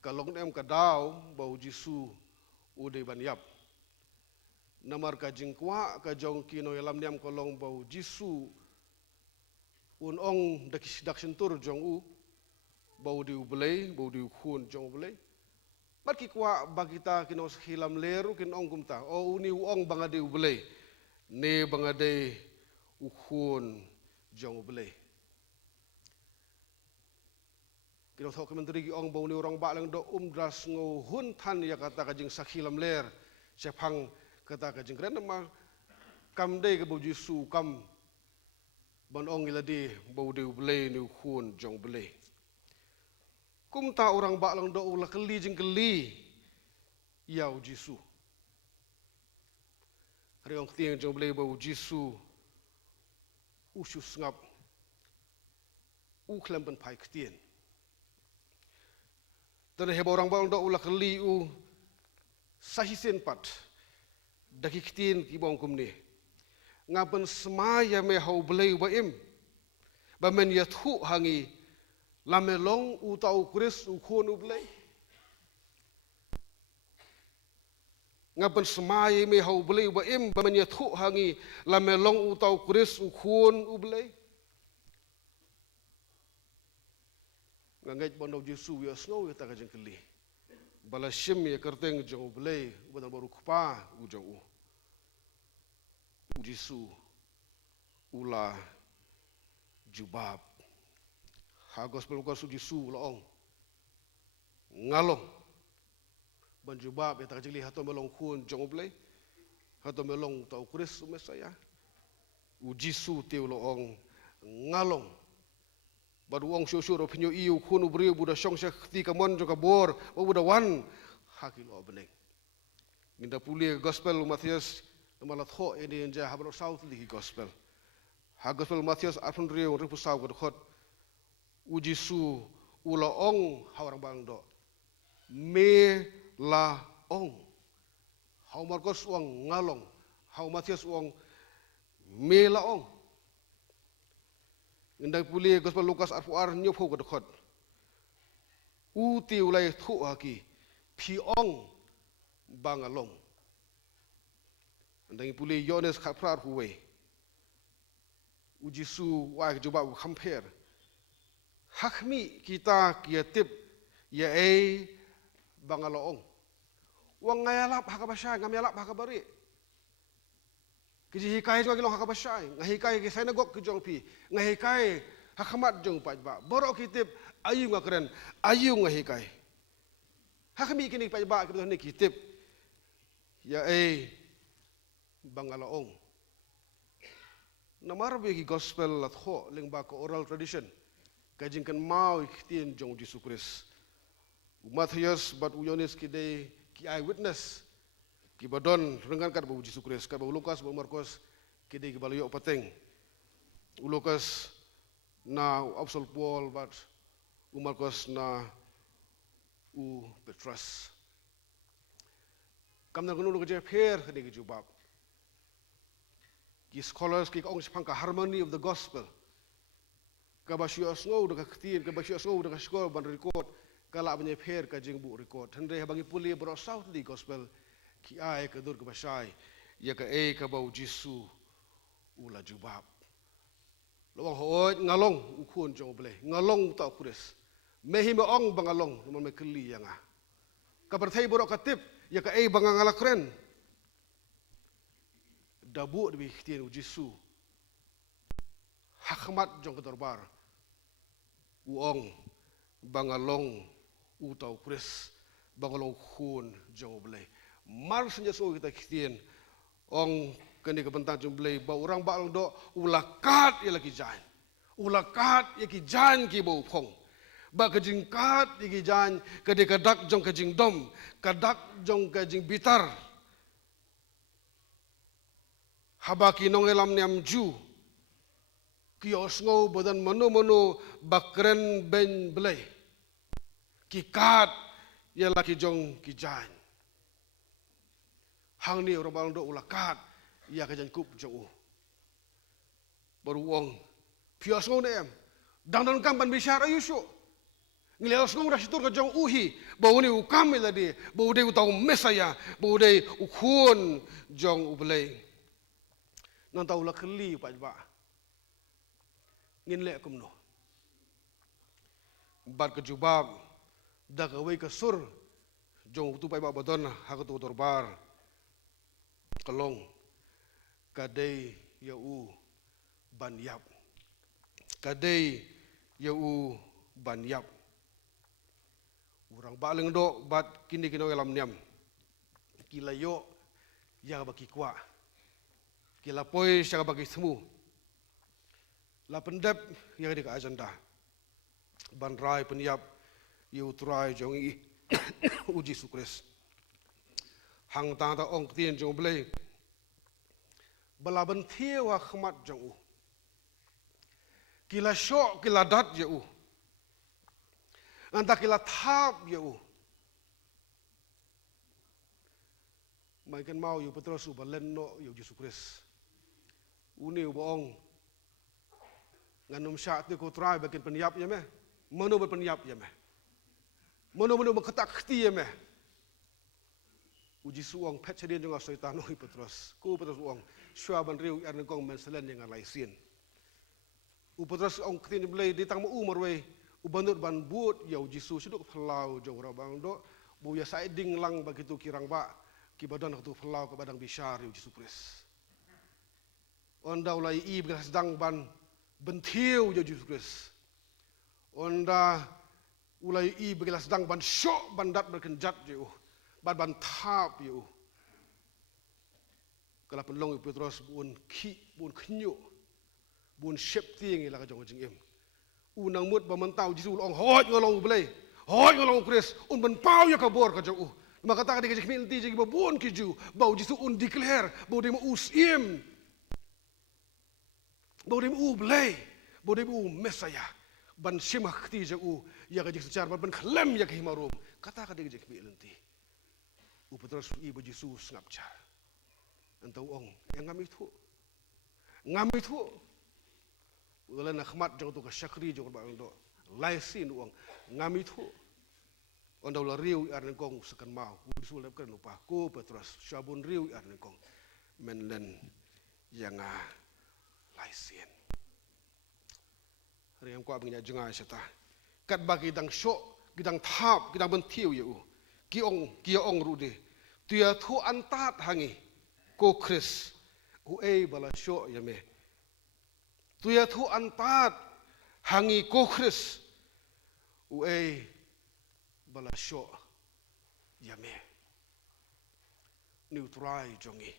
kalong nem kadau bau jisu ude ban yap namar ka jingkwa ka jong kino yalam niam kolong bau jisu unong dak sentur jong u bau diu belai, bau diu khun jong belai. Bat ki kwa bagita kinos hilam leru kin ong kumta. O uni uong banga diu belai. Ne banga de ukhun jong belai. Kinos hok menteri ki ong bau ni orang ba lang do dras ngo hun tan ya kata kajing sakhilam ler. Sepang kata kajing keren ma kam de ke bau jisu kam ban ong iladi bau diu belai ni ukhun jong belai. Kum ta orang bak lang do ulah keli jeng keli yau jisu. Hari ong tiang jong boleh bau jisu usus ngap klem pen pai ktien dan hebo orang bang do ula keli sahisen pat daki ktien ki bong kumni ngapen semaya me hau belai ba im ba men yathu hangi lamelong tau kris khon belai ngapen semaya me hau belai ba im ba men yathu hangi lamelong tau kris khon belai ngait bondo Yesu ya snow ya ta kajeng keli bala shim ya kerteng jong belai badal baru kupa ujong Yesu ula jubab ha gospel ko su Yesu laong ngalong ban jubab ya ta kajeli hato melong khun jong belai hato melong tau kris mesaya Yesu teu laong ngalong baru wong syusur opinyo iu khunu brio buda syong syakti kamon joka bor buda wan hakilo beneng nginda puli gospel Matius malat ho ini enja habro south di gospel ha gospel Matius apun rio ripu saw ko khot ujisu ula ong hawrang bangdo me la ong hau Markus wong ngalong hau Matius wong me la ong Ngendai puli gospel Lukas arfuar nyopo ko dekhot. Uti ulai thu haki piong bangalong. Ngendai puli Yohanes khaprar huwe. Ujisu wa coba compare. Hakmi kita kiatip ya bangalong. Wang ngayalap hakabasya ngamyalap hakabari. Kiji hikai jong kilong hakabasya, ngahikai ki synagogue ki jong pi, ngahikai hakamat jong pajba. Borok kitip ayu ngakren, ayu ngahikai. Hakmi kini pajba ki ni kitip ya bangalaong. Namar bi ki gospel lat ho ling ba ko oral tradition. Kajing kan mau iktien jong Yesus Kristus. Matius bat Yohanes ki dei ki eyewitness. Ki badon rengan kat bau Yesus Kristus kat bau Lukas bau Markus kide ki balayo pateng Lukas na apostol Paul bat Markus na Petrus kamna gunu ke per kide ki jubab ki scholars ki ong spangka harmony of the gospel ka basios ngau de ktien ka basios ngau de skol ban record kala banye per ka jing bu record hendre bangi puli bro south di gospel ki ai ka dur ka basai ya ka ka bau Yesu ula jubab lawang hoy ngalong ukun jong ble ngalong ta kures mehi me ong bangalong mo me keli yanga ka berthai borok katip ya ka bangangala kren dabu de tien Yesu hakmat jong ka dorbar uong bangalong utau kures bangalong khun jong ble mar senja so kita kistien ong kini kebentang jumblai ba orang balang do ulakat ya lagi jan ulakat ya ki jan ki bau phong ba kejingkat ya ki jan kede kadak jong kejing dom kadak jong kejing bitar habaki nong elam niam ju kios ngau badan mano bakren ben belai kikat ya lagi jong ki jan hang ni orang balang do ulakat ya kajan kup jong baru wong pios ngau nem dang kampan bisyar ayusu ngiliaos ngau dah situr ka jong uhi bau ni ukam iladi bau de utau mesaya bau de ukhun jong ublei nan tau la keli pajba ngin le kumno bat ke jubab dak away ke sur jong tu pajba badon hakatu torbar kelong kadai yau banyap kadai yau banyap orang baling do bat kini kino elam niam kilayo ya bagi kwa kila poi sya bagi semu la pendep yang di agenda ban rai penyap yu trai jongi uji sukres hang ta ong tien jong blei balaban thiewa khmat jong kila syok kila dat ya anta kila thap ya mai kan mau yu Petrus balen no yu Yesus Kristus uni boong nganum syak tu ko try bakin penyap ya meh mano berpenyap ya meh mano berketak khti ya meh uji suang pet sedien jong syaitan oi Petrus uang syua ban riu ar ngong men selen yang lai sin Petrus ong khtin blai di tang mu marwei ubanut ban buat ya uji su siduk phalau jong rabang do bu ya sai ding lang begitu kirang ba kibadan tu phalau ke badang bisyar yu Yesus Kristus onda ulai i begas dang ban bentiu yu Yesus Kristus onda ulai i begas dang ban syok bandat berkenjat yu ban thap yu kala pelong Petrus bun ki bun khnyu bun shep ting la ka jong jing em unang mut ba mentau Yesus ong hoj ngolong blai hoj ngolong Kristus un ban pau ya ka bor ka jong maka tak ada kejadian ti jadi babun keju bau Yesus un declare bau dia usim bau dia blai bau dia Mesaya ban simah ti jau ya ka secara ban klem ya ka himarum kata ka dia kejadian ti Petrus ibu Yesus ngapcar entau ong yang ngami tu ulah nak khmat jauh tu ka syakri jauh ba ndo laisin ong ngami tu onda ulah riu ar nengkong sekan mau usul kan lupa ko Petrus syabun riu ar nengkong menlen yang laisin hari yang ko abnya jenga seta kat bagi dang syok gidang thap gidang bentiu yu ki ong rude tia thu antat hangi ko Kris bala syok ya me tia thu antat hangi ko Kris bala syok ya me neutral jongi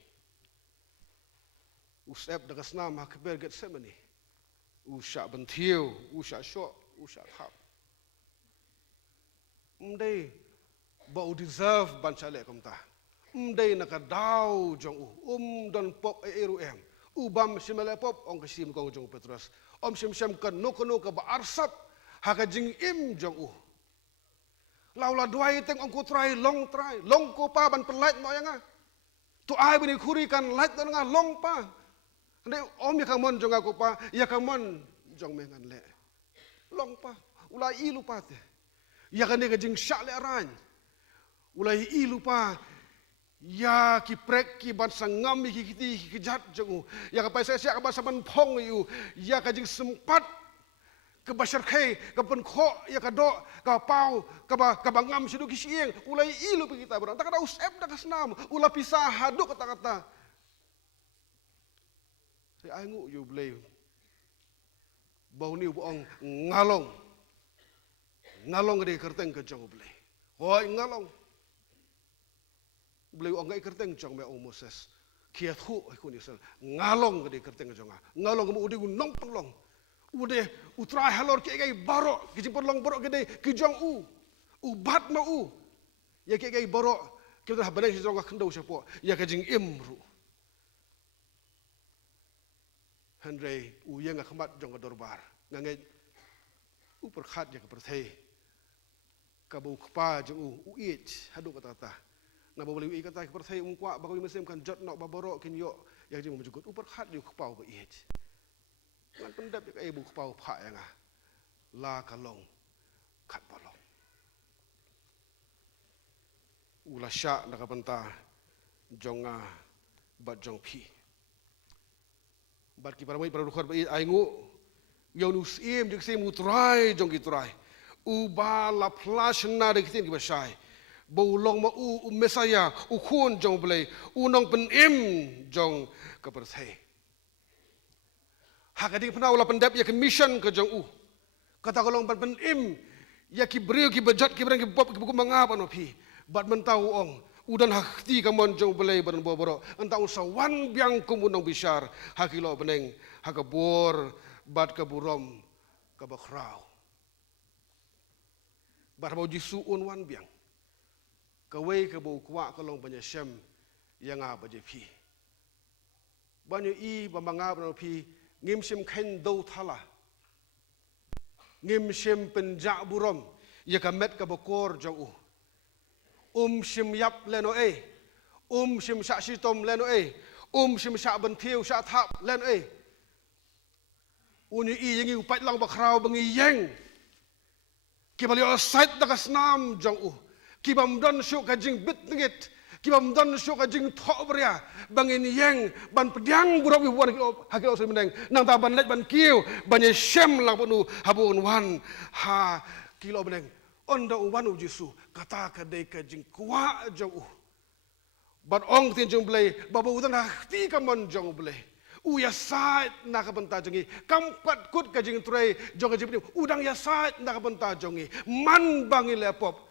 usep dagas nama keber get semani usha bentiu usha syok usha thap mdei bau deserve bancale komta mdei nakadau jong don pop eru ubam simele pop ong kasim kong jong Petrus sim kan no ka ba arsap haka jing im jong laula duai teng ong ko try long ko pa ban pelait mo yanga tu ai bini khuri kan lait don nga long pa ande ya kamon jong aku pa ya kamon jong mengan le long pa ulai ilu pate ya kan ga jing syak le aran ulai ilu pa ya ki prek ki ban sangam ki kiti ki jat jong ya ka paisa sia ka ba saban phong yu ya ka jing sempat ke basar khai ke pen kho ya ka do ka pau ka ba ngam sidu ki sieng ulai ilu pe kita berang tak ada usep dak senam ula pisah haduk kata-kata saya angu yu blay bau ni boong ngalong de kerteng ke jong blay hoi ngalong blay ong ngai kerteng jong me Moses kia thu ku ni sel ngalong de kerteng jong ngalong mu udi nong pelong ude utrai halor ke gai barok ki jimpor long barok gede ki jong bat ma ya ke gai barok ki dah balai si jong khndau sepo ya ka jing imru Henry yang khmat jong dorbar ngangai perkhat ya ke perthai ka bu khpa jong ich hadu kata na boleh i kata ke perthai kwa ba ko mesim kan jot nok ba barok kin yo ya jing mujugut perkhat yu khpau ba ich ngan pendap ka ibu khpau pha yang la kalong khat balong ula sya na ka penta jonga bat jong phi bat ki para mai para rukhar ba ai ngu yo nu sim jing sim utrai jong ki trai uba la flash na de kitin ki ba sai bo long ma Mesaya khun jong blai nong pen im jong ka perthai hakadi pnau la pendap ya ke mission ke jong kata kolong ban im ya ki brio ki bejat ki berang ki pop ki buku mangapa no pi bat mentau ong udan hakti kamon jong belai badan boboro entau sawan biang kumunong bisyar hakilo beneng hakabor bat ka burom ka bakrau bat mau jisu wan biang kawai ka bau kwa kolong banyasem yang a baje pi banyu i bamanga no pi ngim sim khen do thala ngim sim penjak burom ya kamet ka bokor jong sim yap leno sim sak sitom leno sim sak bentiu sak thap leno uni yang upat lang bakrau bangi yang kibalio sait dakas nam jong kibam don syuk kajing bit ngit kibam don syuk kajing thok beria bangin yang ban pedang buruk buan hakil osir meneng nang ta ban let ban kiu ban shem lang punu habun wan ha kilo meneng onda uwan Yesu kata kadai kajing kuat jong ban ong tin jong blai babu utan hati kamon jong blai uya sait nak benta jongi kampat kut kajing tray jong kajing udang ya sait nak benta jongi man bangi lepop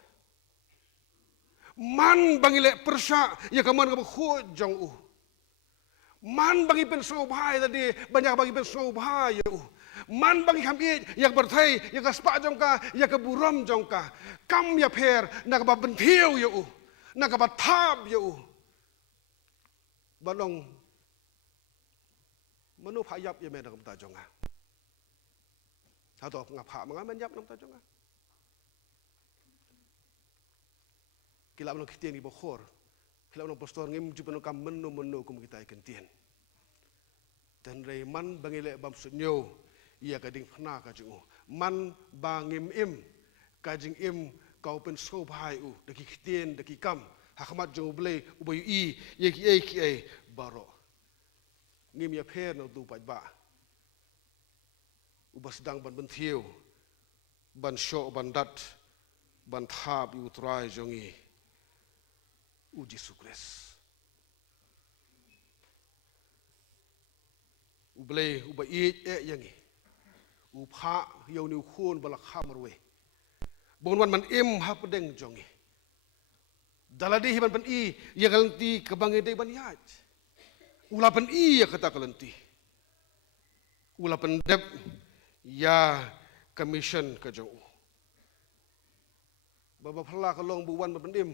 man bangi le persya ya kaman ka khot jong man bangi pen sobhai tadi banyak bangi pen sobhai man bangi kami yang berthai yang kaspa jongka yang keburam jongka kam ya pher nak ba bentiu nak ba thab balong manu phayap ya menak ta jonga atau ngapa mengamen yap nam ta jonga kila manu kitien ni bokhor kila manu pastor ngim jupanu kam menu kum kita ikan tien dan reiman bangile bam sunyo ia kading phna ka jingu man bangim kajing kau pen sobhai daki kitien daki kam hakmat jong blei ubayu ye baro ngim ya pher no tu pai ba ubas dang ban bentiu ban sho ban dat ban thab yu trai jongi Yesus Kristus ublei ubai yangi upha yau ni khun balak khamrwe bon wan man ha pedeng jongi daladi hiban pan ya galanti kebangi dei ban yaj ulapan ya kata kalanti ulapan dep ya commission ka jong baba phla ka long buwan ban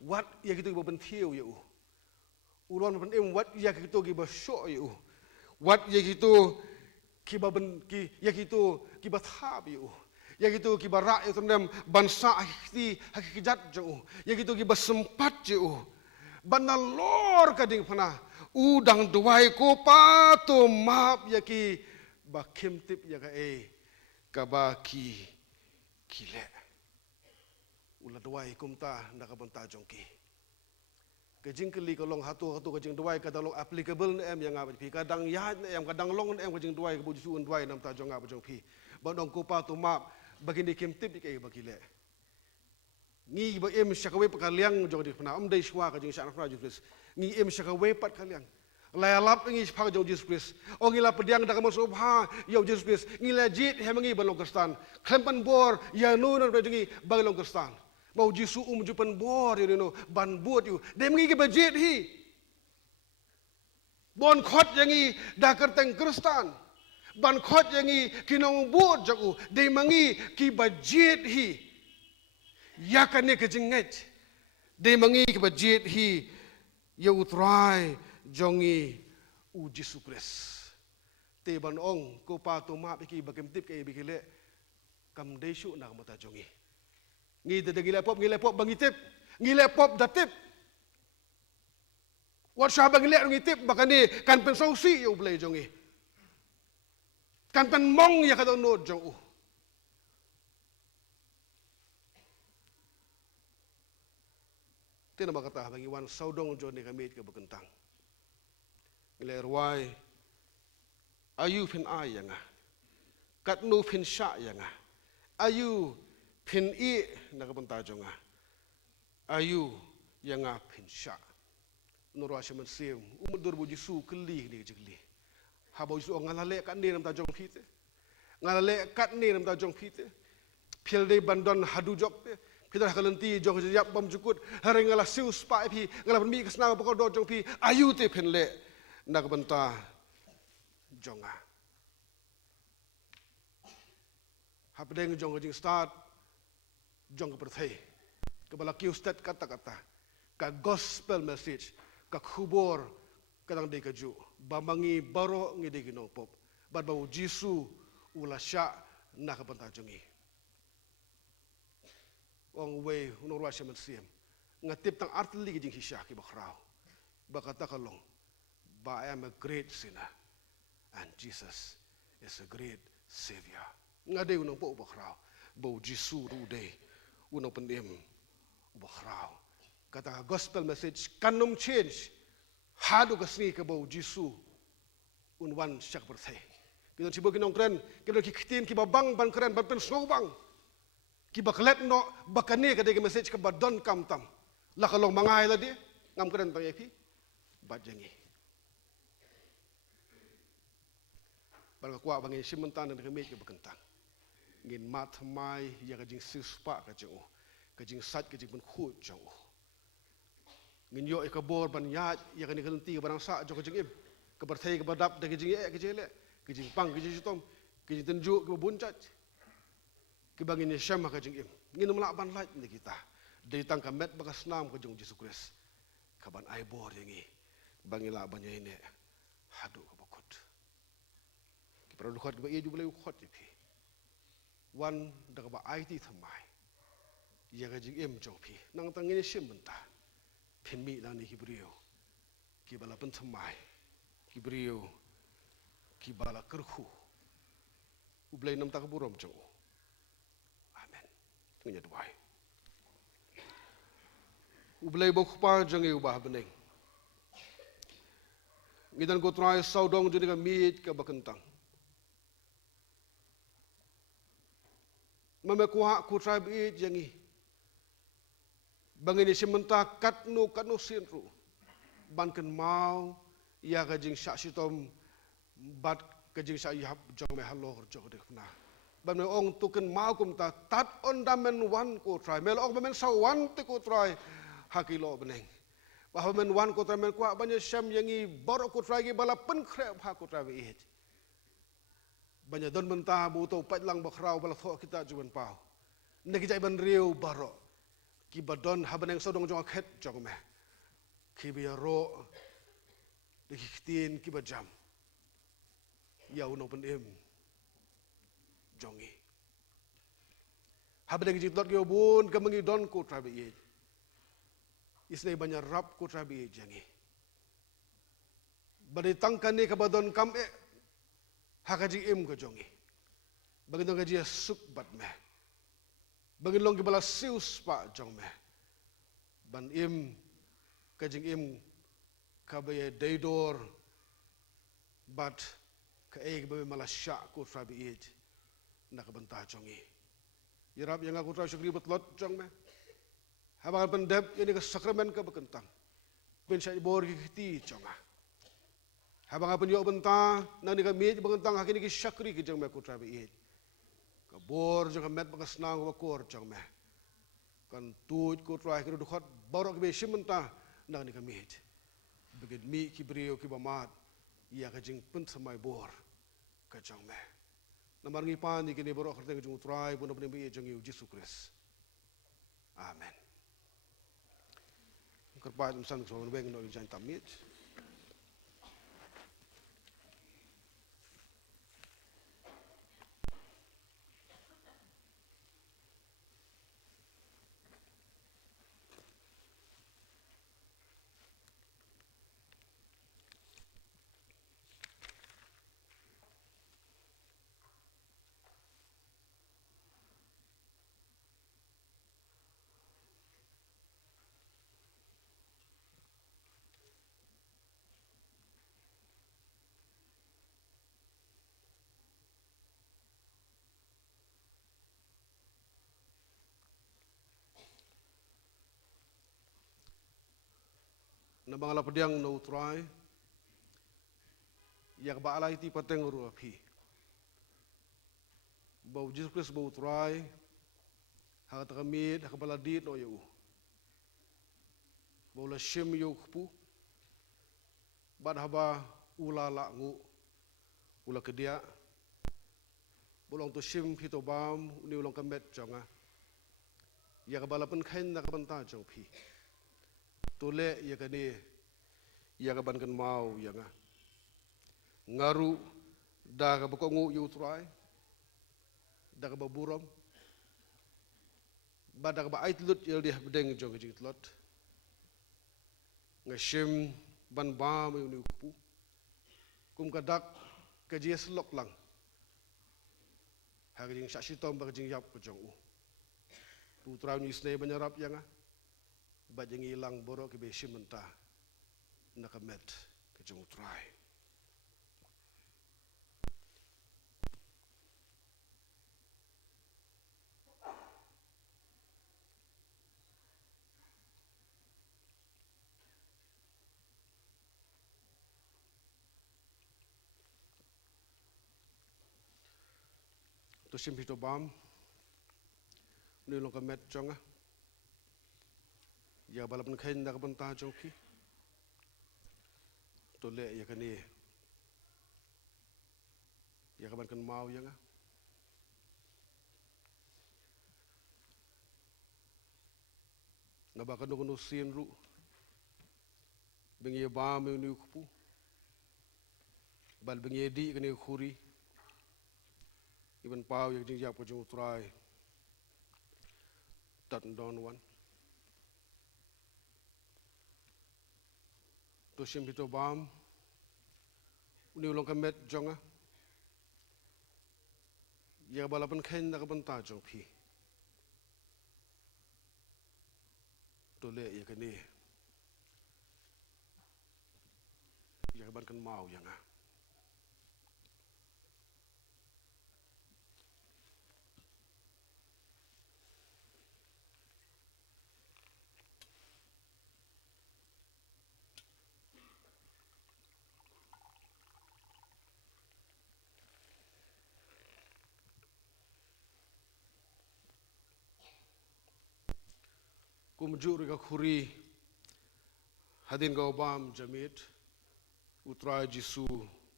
wat ya gitu ba bentiu ya ulon ban wat ya gitu gi ba sho ya wat ya gitu ki ba ben ki ya gitu ki ba thab ya gitu ki ba ra ya tendem bansa ti hakijat jong ya gitu ki ba sempat ya banalor kading phana udang duai ko pato map ya ki ba kimtip ya ka kabaki kile ula duai kumta ndaka banta jongki kajing keli kolong hatu kajing duai ka dalong applicable na em yang pi kadang ya em kadang long em kajing duai ka buju duai nam ta jonga bajong pi badong ko pato map bagini kimtip ke bakile ni ba em syakawe pakaliang jong di pna dei shwa kajing syak na jufris ni em syakawe pat kaliang layalap ngi phag jong Jesus Christ ongila pediang dak mo sobha yo Jesus Christ ngila jit hemangi balong kristan klempan bor ya nu na jong balong kristan mau Yesu jupan bor no ban buat yu dem ngi ke bajit hi bon khot yangi dakar teng kristan ban khot yangi kinong buat jagu dem mangi ki bajit hi yakane ke jinget dem mangi ke bajit hi ya utrai jongi Yesus Kristus te ban ong ko pa to ma biki bakem tip ke bikile kam desu na mata jongi ngi de gile pop bangitip ngile pop datip wat sha bangile ngitip bakani kan pen sausi yo blai jongi kan pen mong ya ka no jong tena makata bangi wan saudong joni kami ke bekentang ngile ruai ayu pin ayanga katnu pin sha yanga ayu pin nakapenta jonga ayu yanga pin sha nurwa shaman sim umudur bu Yesu keli ni jigli habo Yesu ngalale kan ni nam ta jong phite ngalale kat ni nam ta jong phite phil de bandon hadu jok te phita kalanti jong jap bam jukut hari ngala siu spa phi ngala mi kasna pokok do jong phi ayu te phin le nakapenta jonga hapdeng jong jing start jong keperthai kebala kiu stat kata-kata ka gospel message ka khubor kadang de kaju bamangi baro ngi de ginong pop bad bau Yesu ula sya nak banta jongi ong we no ruasha man siem ngatip tang artli ki jing hisha ki bakrao bakata kalong but I am a great sinner and Jesus is a great savior ngade unang po bakrao bo jisu rude unang pendim bakrao kata gospel message kanum change hadu kasni ke bo jisu unwan syak berthe kita cibo kinong kren kita kikitin ki babang ban kren ban pen snowbang ki baklet no bakane ka de message ka badon kam tam la kalong mangai la di ngam kren pa yaki bajengi ban ka kwa bangin simentan dan kemit ke bekentang ngin mat mai ya ka jing sispa ka jeng ka jing sat ka jing ben khu jeng ngin yo ka bor ban ya ya ka ni kelenti barang sa jo ka jing im ka berthai ka badap de ka jing ke jele ke jing pang ke jing tom ke jing tenju ke buncat ke bangin syama ka jing im ngin melak ban laj ni kita dari tangka met bakas nam ke jong Yesus Kristus kaban ai bor yangi bangila banya ini hadu ke bokut ki pra dukhot ke ba ye jubule khot pi wan da ka ba ai ti thamai ya ka jing im jong pi nang tang ni sim benta phin mi na ni hibriyo ki bala pen thamai hibriyo ki bala kerhu ublai nam ta ka burom jong amen tunya duai ublay bok pa jangi ubah beneng ngidan ko try saudong jeni ka meet ka bakentang mame kuha ku tribe it jangi bangini simenta katnu sinru banken mau ya ka jing syak sitom bat ka jing syak yap jong me halor jong de na ban ong tuken mau kum ta tat on damen wan ko try mel ong men sawan te ko try hakilo beneng bahwa men wan ko men kwa banya syam yangi borok ko tragi bala pen krep ha ko trawi it banya don menta bu to patlang bakrau bala tho kita juan pau ne ki jai ban riu barok ki badon ha beneng sodong jong khet jong me ki bi ro de ki tin ki bajam ya uno pen em jongi ha beneng ji lot ge bun ka mengi don ko trawi it isne banyak rap ko trabi jangi bari tangkan ni kabadon kam hakaji im ko jongi bagin gaji suk bat me bagin long bala sius pa jong me ban im kajing im kabaye daidor bat ka babe malasya ko trabi nakabanta jongi yarab yang aku trabi syukri betlot jong me habang pendep ini ke sakramen ke bekentang ben sai bor ki jonga habang apa yo benta nang ni ka mi bekentang hakini ki syakri ki jong me ku trabi it ka bor jong met bakas nang ko kor jong me kan tuj ku trai ki dukhot borok be simenta nang ni ka mi beged mi ki brio ki bamat ya ka jing pen samai bor ka jong me namar ngi pan ni ki ni borok kherte jong trai bun ben bi jong yu Yesus Kristus amen kerbat misan so weng no jan tamit na bangala pediang no try yak ba alai ti pateng ru api bau Jesus Kristus bau try ha ta kamit ha bala dit no yu bau la shim yu pu bad haba ulala ngu ula kedia bolong to shim pito bam ni ulong kamet jonga yak bala pen khain na kabanta jong pi tole ya kani ya ka ban kan mau ya nga ngaru da ka boko ngu yu trai daga ba burom ba daga ba aitlut il dia bedeng jong jing tlot ngashim ban ba me uni kupu kum kadak ka jes lok lang ha jing sha shitom ba jing yap ko jong u tu trau ni snei banyarap yanga ba jing ilang boro ke be shimenta nakamet ke jong trai to simpito bam ni long ka met jonga ya balap khain da ban ta jong ki to le ya kani ya ka ban kan mau yanga na ba kan no sin ru bengi ba me ni kupu bal bengi di kani khuri iban pau yang jing ko jong trai tat don wan to simpito bam uni long kamet jonga ya balapan khain na kaban ta jong phi to le ya kani ya kaban kan mau yanga kumjur ka khuri hadin ga obam jamit utra jisu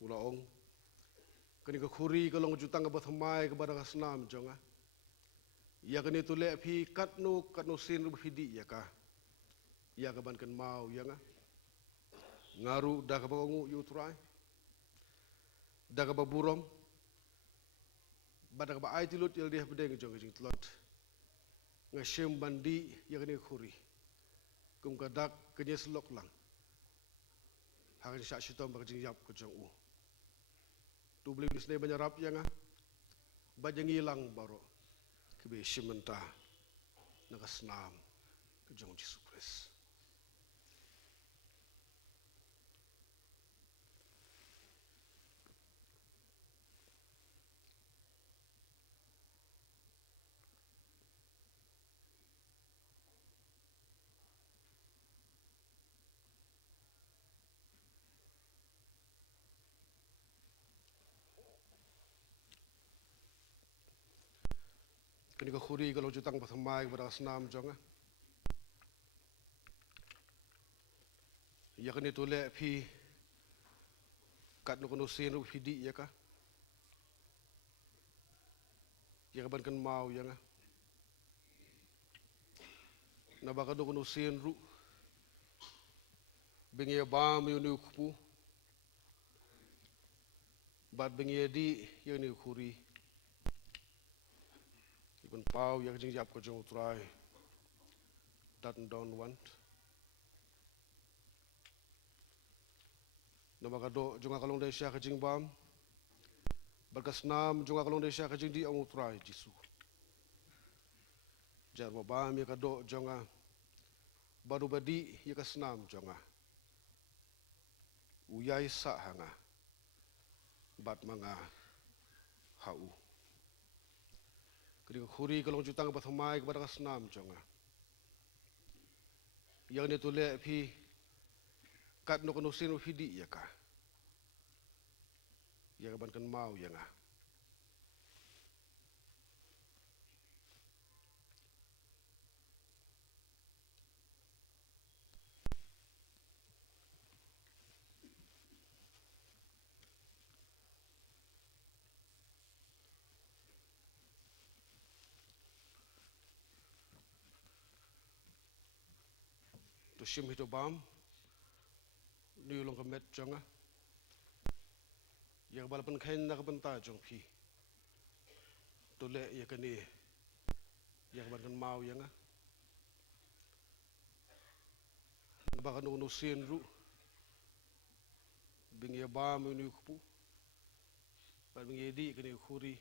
ulaong kani ka khuri ka long jutang ka bathamai ka baraka snam jonga ya kani tule phi katnu sin ru hidi ya ka ban kan mau yanga ngaru da ka bangu utrai da ka baburom badak ba aitilut il dia bedeng jonga jing tlot ngashim bandi yakni khuri kum kadak kenyes lok lang hakan syak shitom bak jing yap ko jong u tu beli bisne banyarap yanga bajang ilang baro kebe shimenta nagasnam ke jong Jesus Christ kini ka khuri kalau jutang pathamai kepada senam jonga ya kini tole phi kat no kono sin ru hidi ya ka ya ban kan mau ya nga na ba ka no kono sin ru bengi ba mi ni kupu bat bengi di ya ni khuri ibn pau yang jing jap ko jong trai dat don want na ba ka do jonga kalong de sha ka jing bam berkas nam jonga kalong de sha ka jing di ong trai jisu jar ba bam ya ka do jonga baru badi ya ka snam jonga uyai sa hanga bat manga hau kini khuri kalong jutang pathamai kepada senam jonga yang ni tole phi kat no kono sin hidi ya ka ya ban kan mau ya nga to shim hito bam ni long ka met jonga ya balapan khain na ka banta jong phi tole ya kani ya ban kan mau yang bakan no sin ru bing ya ba mi ni ku ban bing ye di kani khuri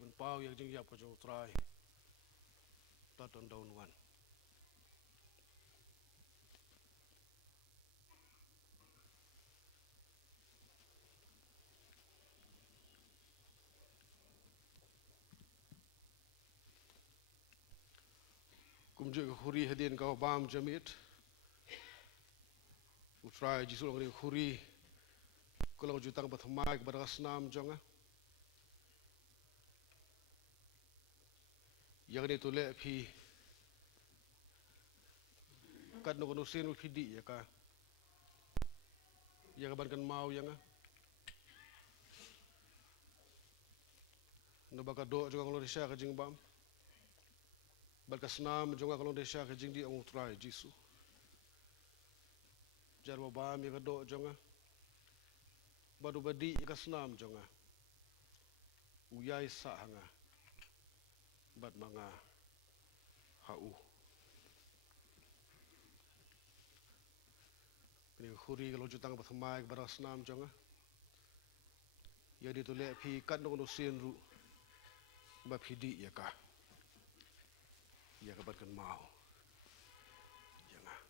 ban pau yang jing yap ko jong trai ta ton down one kumje khuri hedin ka bam jamit utrai jisul ngri khuri kalau jutang bathmai kepada senam jonga yang ni tole phi kat no no sin phi di ya ka ya ban kan mau yang no baka do jonga kalau disha ka jing bam bal ka senam jonga kalau disha ka jing di ang utrai jisu jarwa bam ya ka do jonga badu badi ka senam jonga uyai sa hanga bat manga hau kini khuri kalau jutang bathmai kepada senam jonga ya ditolak phi kat no sin ru ba phi di ya ka bat kan mau jangan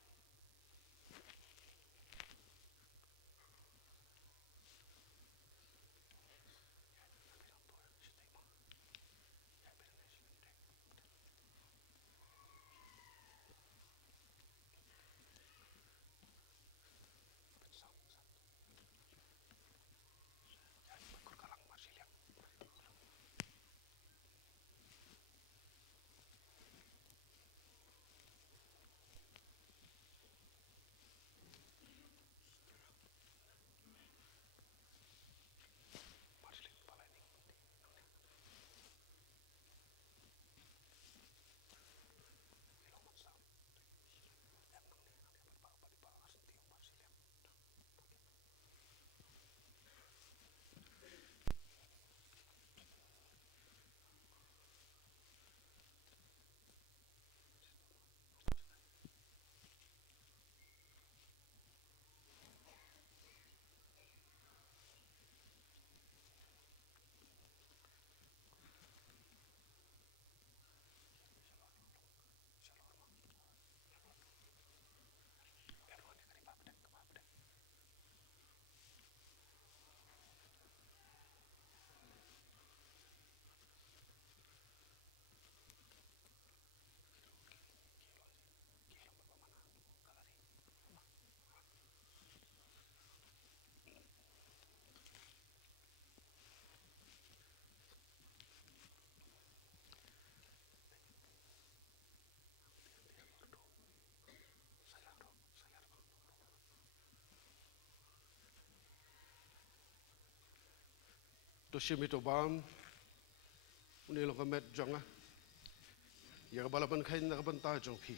to shimi to bam uni lo kamet jonga ya balapan khain na ban ta jong phi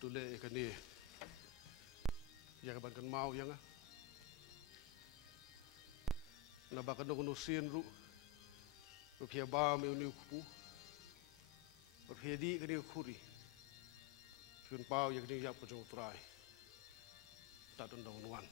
tule kani ya ban kan mau yang na ba kan no sin ru phi bam uni ku phi di kani khuri fyun pau ya kani yap ko jong trai ta don down one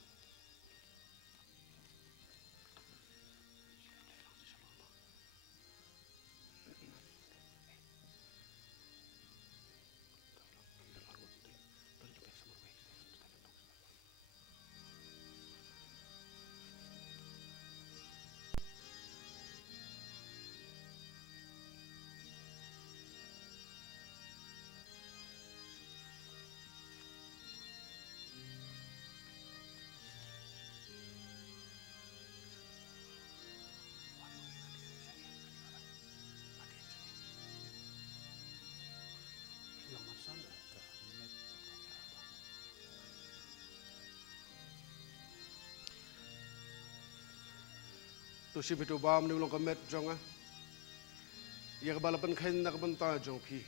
to shimi to bam ni lo kamet jonga ya balapan khain na ban ta jong phi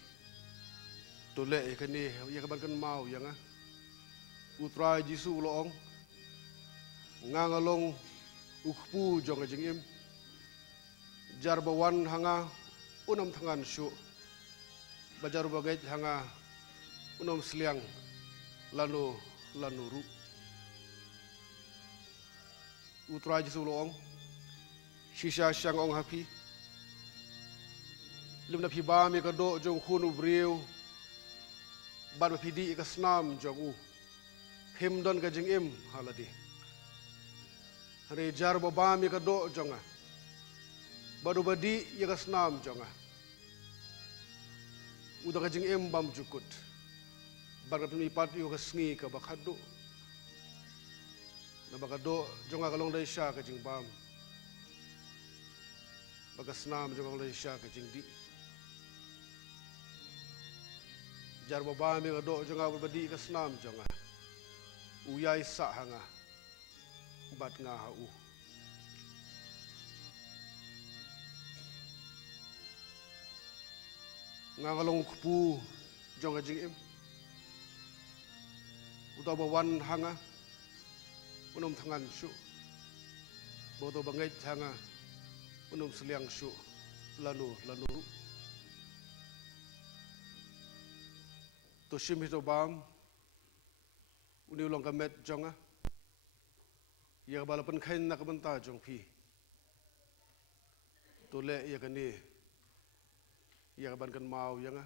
tole kani ya ban kan mau yang utrai jisu lo ong ngangalong ukpu jong jing im jar bawan hanga unam tangan syu bajar bagai hanga unam seliang lanu ru utra jisu loong shisha syang ong happy lim na phi ba mi ka do jong khunu briu ban phi di ka snam jong u him don ka jing im haladi re jar ba mi ka do jonga badu badi ya ka snam jonga udah ka jing im bam jukut ban ka mi pat yu ka sngi ka bakhadu na bakado jonga ka long dai sha ka jing bam baka snam jonga long dai sha ka jing di jar ba mi ka do jonga badi ka snam jonga uyai sa hanga bat nga ha u nga ngalong kupu jonga jing im uta bawan hanga unum tangan syu boto bangai hanga unum seliang syu lanu ru to shim hito bam uni ulong kamet jonga ya balapan kain nak benta jong pi to le ya kani ya ban kan mau yang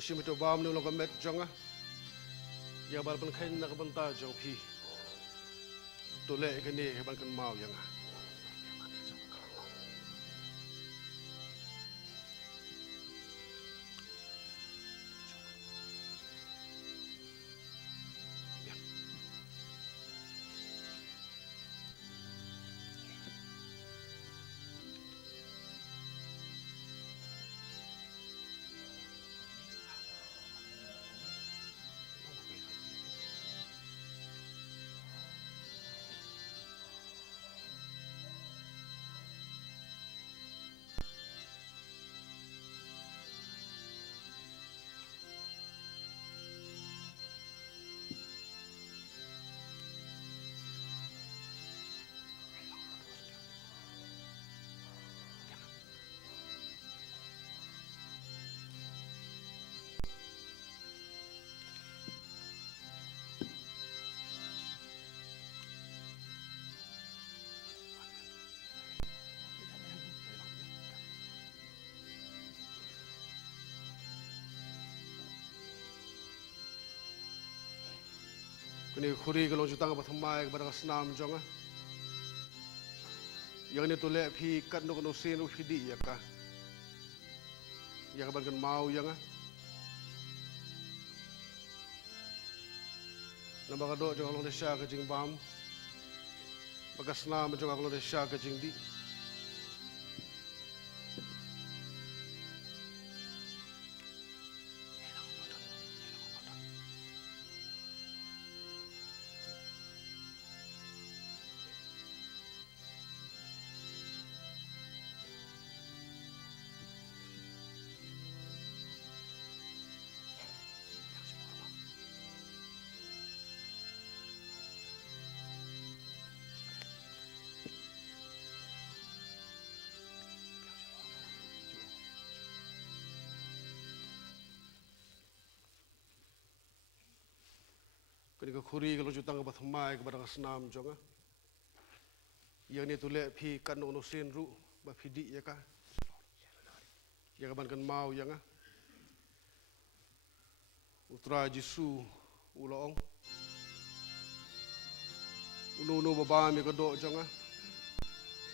to shim hito bam ni ulong kamet jonga ya balapan kain nak benta jong pi to le kani ban kan mau yang kini khuri kalau jutang apa thamai kepada senam jonga yang ini tu le phi kat no no sin phi di ya ka ya ban kan mau yang na ba do jonga long de sha ka jing bam ba senam jonga long de sha ka jing di kini ke khuri kalau jutang ke bathmai kepada senam jonga yang ni tu le phi kan no sin ru ba phi di ya ka ya kaban kan mau yang utra Jisu uloong unu baba mi kado jonga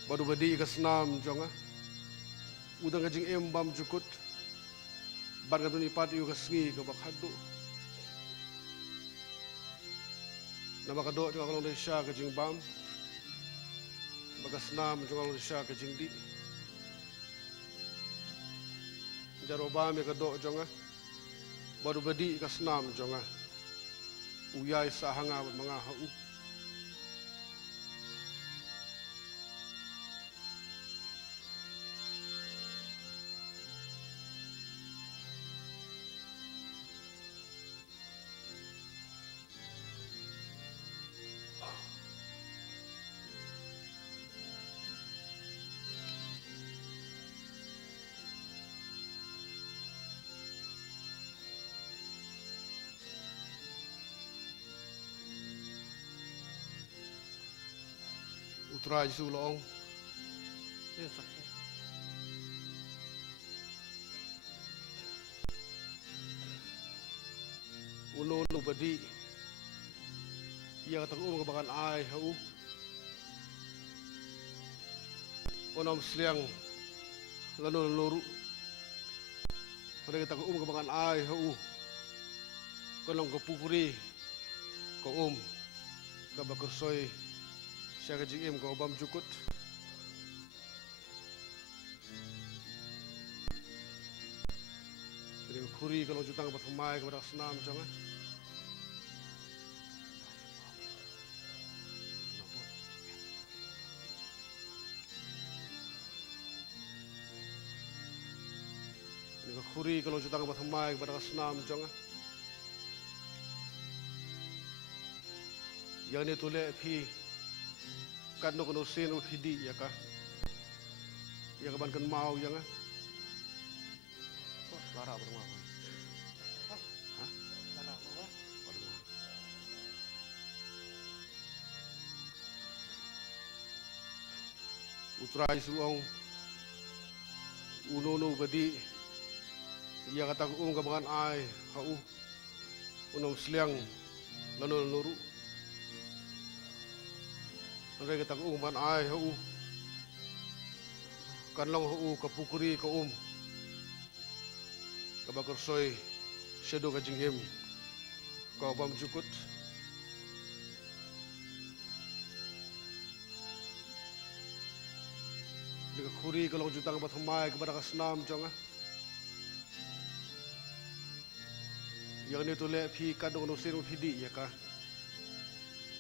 badu badi kasnam jonga udang kajing embam jukut bar katun ipat yu kasngi ke bakhadu nama kado jonga kalong desha kajing bam bagasnam jonga kalong desha kajing di jaroba mi kado jonga badu badi kasnam jonga uyai sahanga mga hau utra Jisu loong unu badi ia kata kebakan ai hau onam seliang lalu luru mereka kata kebakan ai hau kolong kepukuri ko kabakar soy siya kajing ko bam jukut jadi kuri kalau jutang bat humay kepada senam jangan jadi kuri kalau jutang bat humay kepada senam jangan yang ini tule pi kan no kono sen o hidi ya ka ya ka ban kan mau yang lara berma ha utra Jisu uno badi ya kata ka bangan ai hau unom seliang lano nuru mereka kata man ai hau kan long hau kapukuri ka kabakar soy shadow ka jinghim ka bam jukut dika khuri ka long jutang bat humay kepada kasnam jonga yang ni tu le phi kan dong no sinu phidi ya ka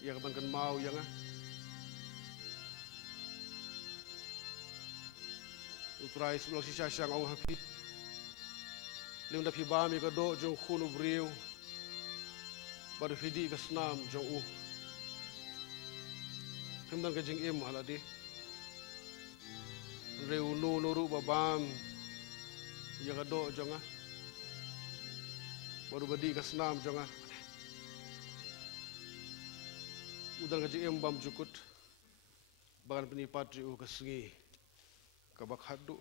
ya ka ban kan mau yang utrai sebelum sisa siang orang happy, lem dah piba mi kado jong khunu brio, baru fidi kesnam jong himdan kajing haladi, reu nuru babam, ya kado jonga, baru badi kesnam jonga, udan kajing bam jukut, bagan penipat riu kesengi. Kabak hadu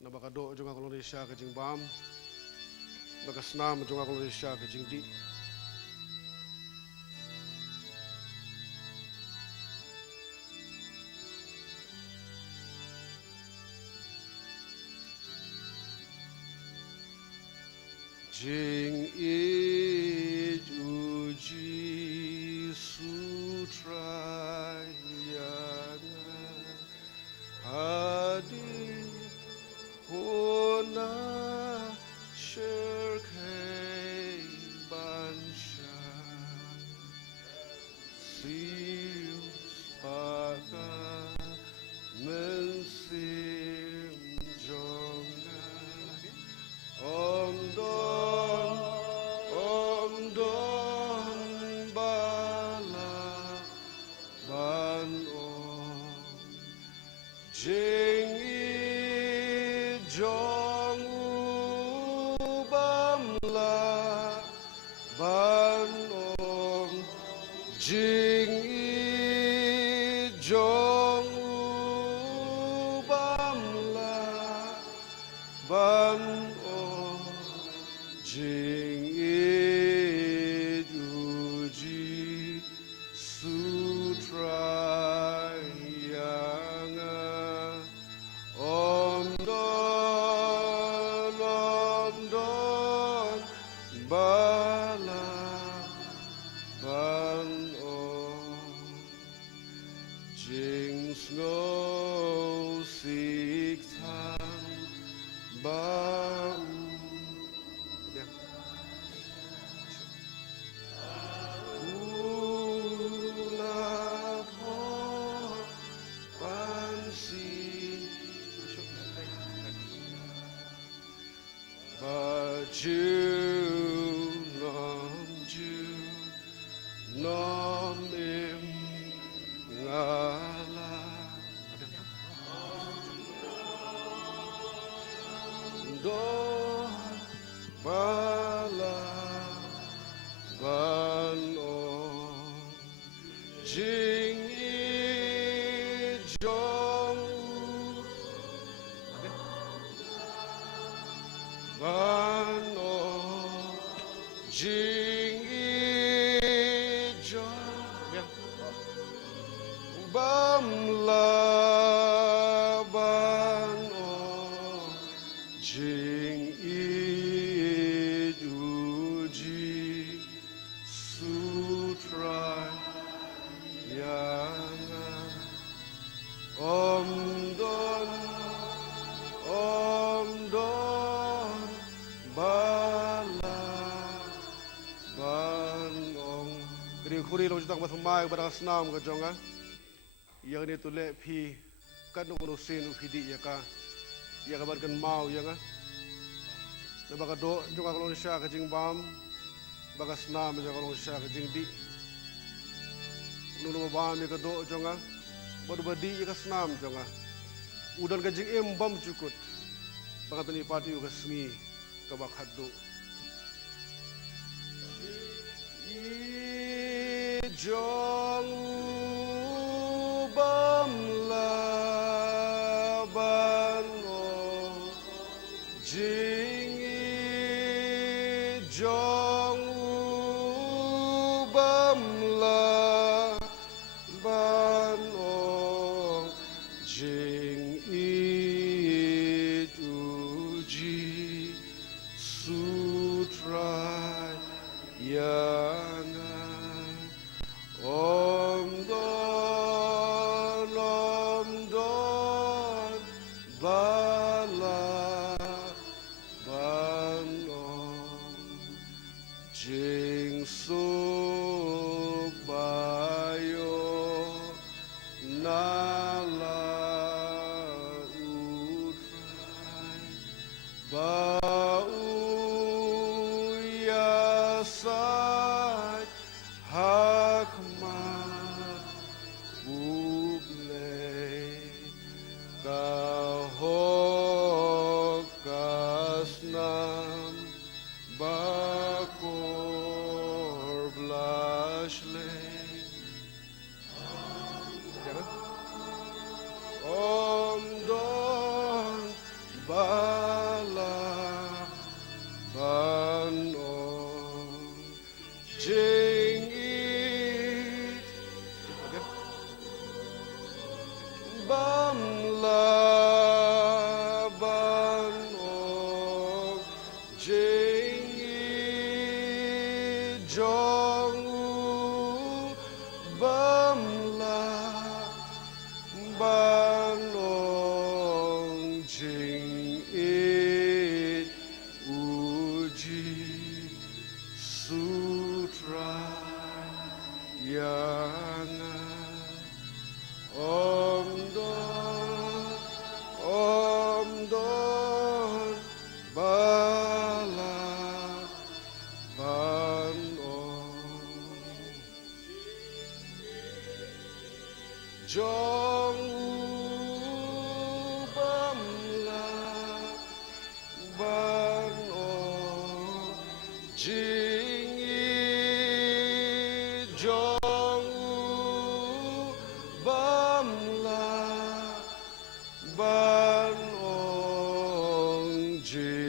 na bakado jonga kolong desha kajing bam bakasnam jonga kolong desha kajing di jing uji sutra Hadi hona shirkei bansha sius paka mensim jonga om don bala ban Jing i jong u bam la ban jing i jong u bam la ban o jing e uji sutra yang om don bala ban o jing snow sik thang bau ula po pansi baju nom im ngala do bala ban o jing i jong ban o jing i jong bam la ban o jing i uji sutra yang om don bala ban ong kri khuri lo jitang bathmai baras nam ka jonga yang ni tu le phi kan no sin phidi ya ka bar kan mau ya nga na baka do jonga kolon sha ka jing bam baka snam ja kolon sha ka jing di nu bam ya ka do jonga bod badi ya ka snam jonga udan ka jing em bam cukut baka tani pati ka sngi ka bakhat do i jong bam la ban o jing i jong bam la ban o jing i uji sutra yang om don bala ban om jing suk bayo nala utrai bau ya sai hakmat buble kahok kasnam bakor blashle om don bala ban om jing it bam la ban om jing it jong bam la ban om jing it uji sutra yang om don bala ban om jong bam la ban om jing i jong bam la ban om jing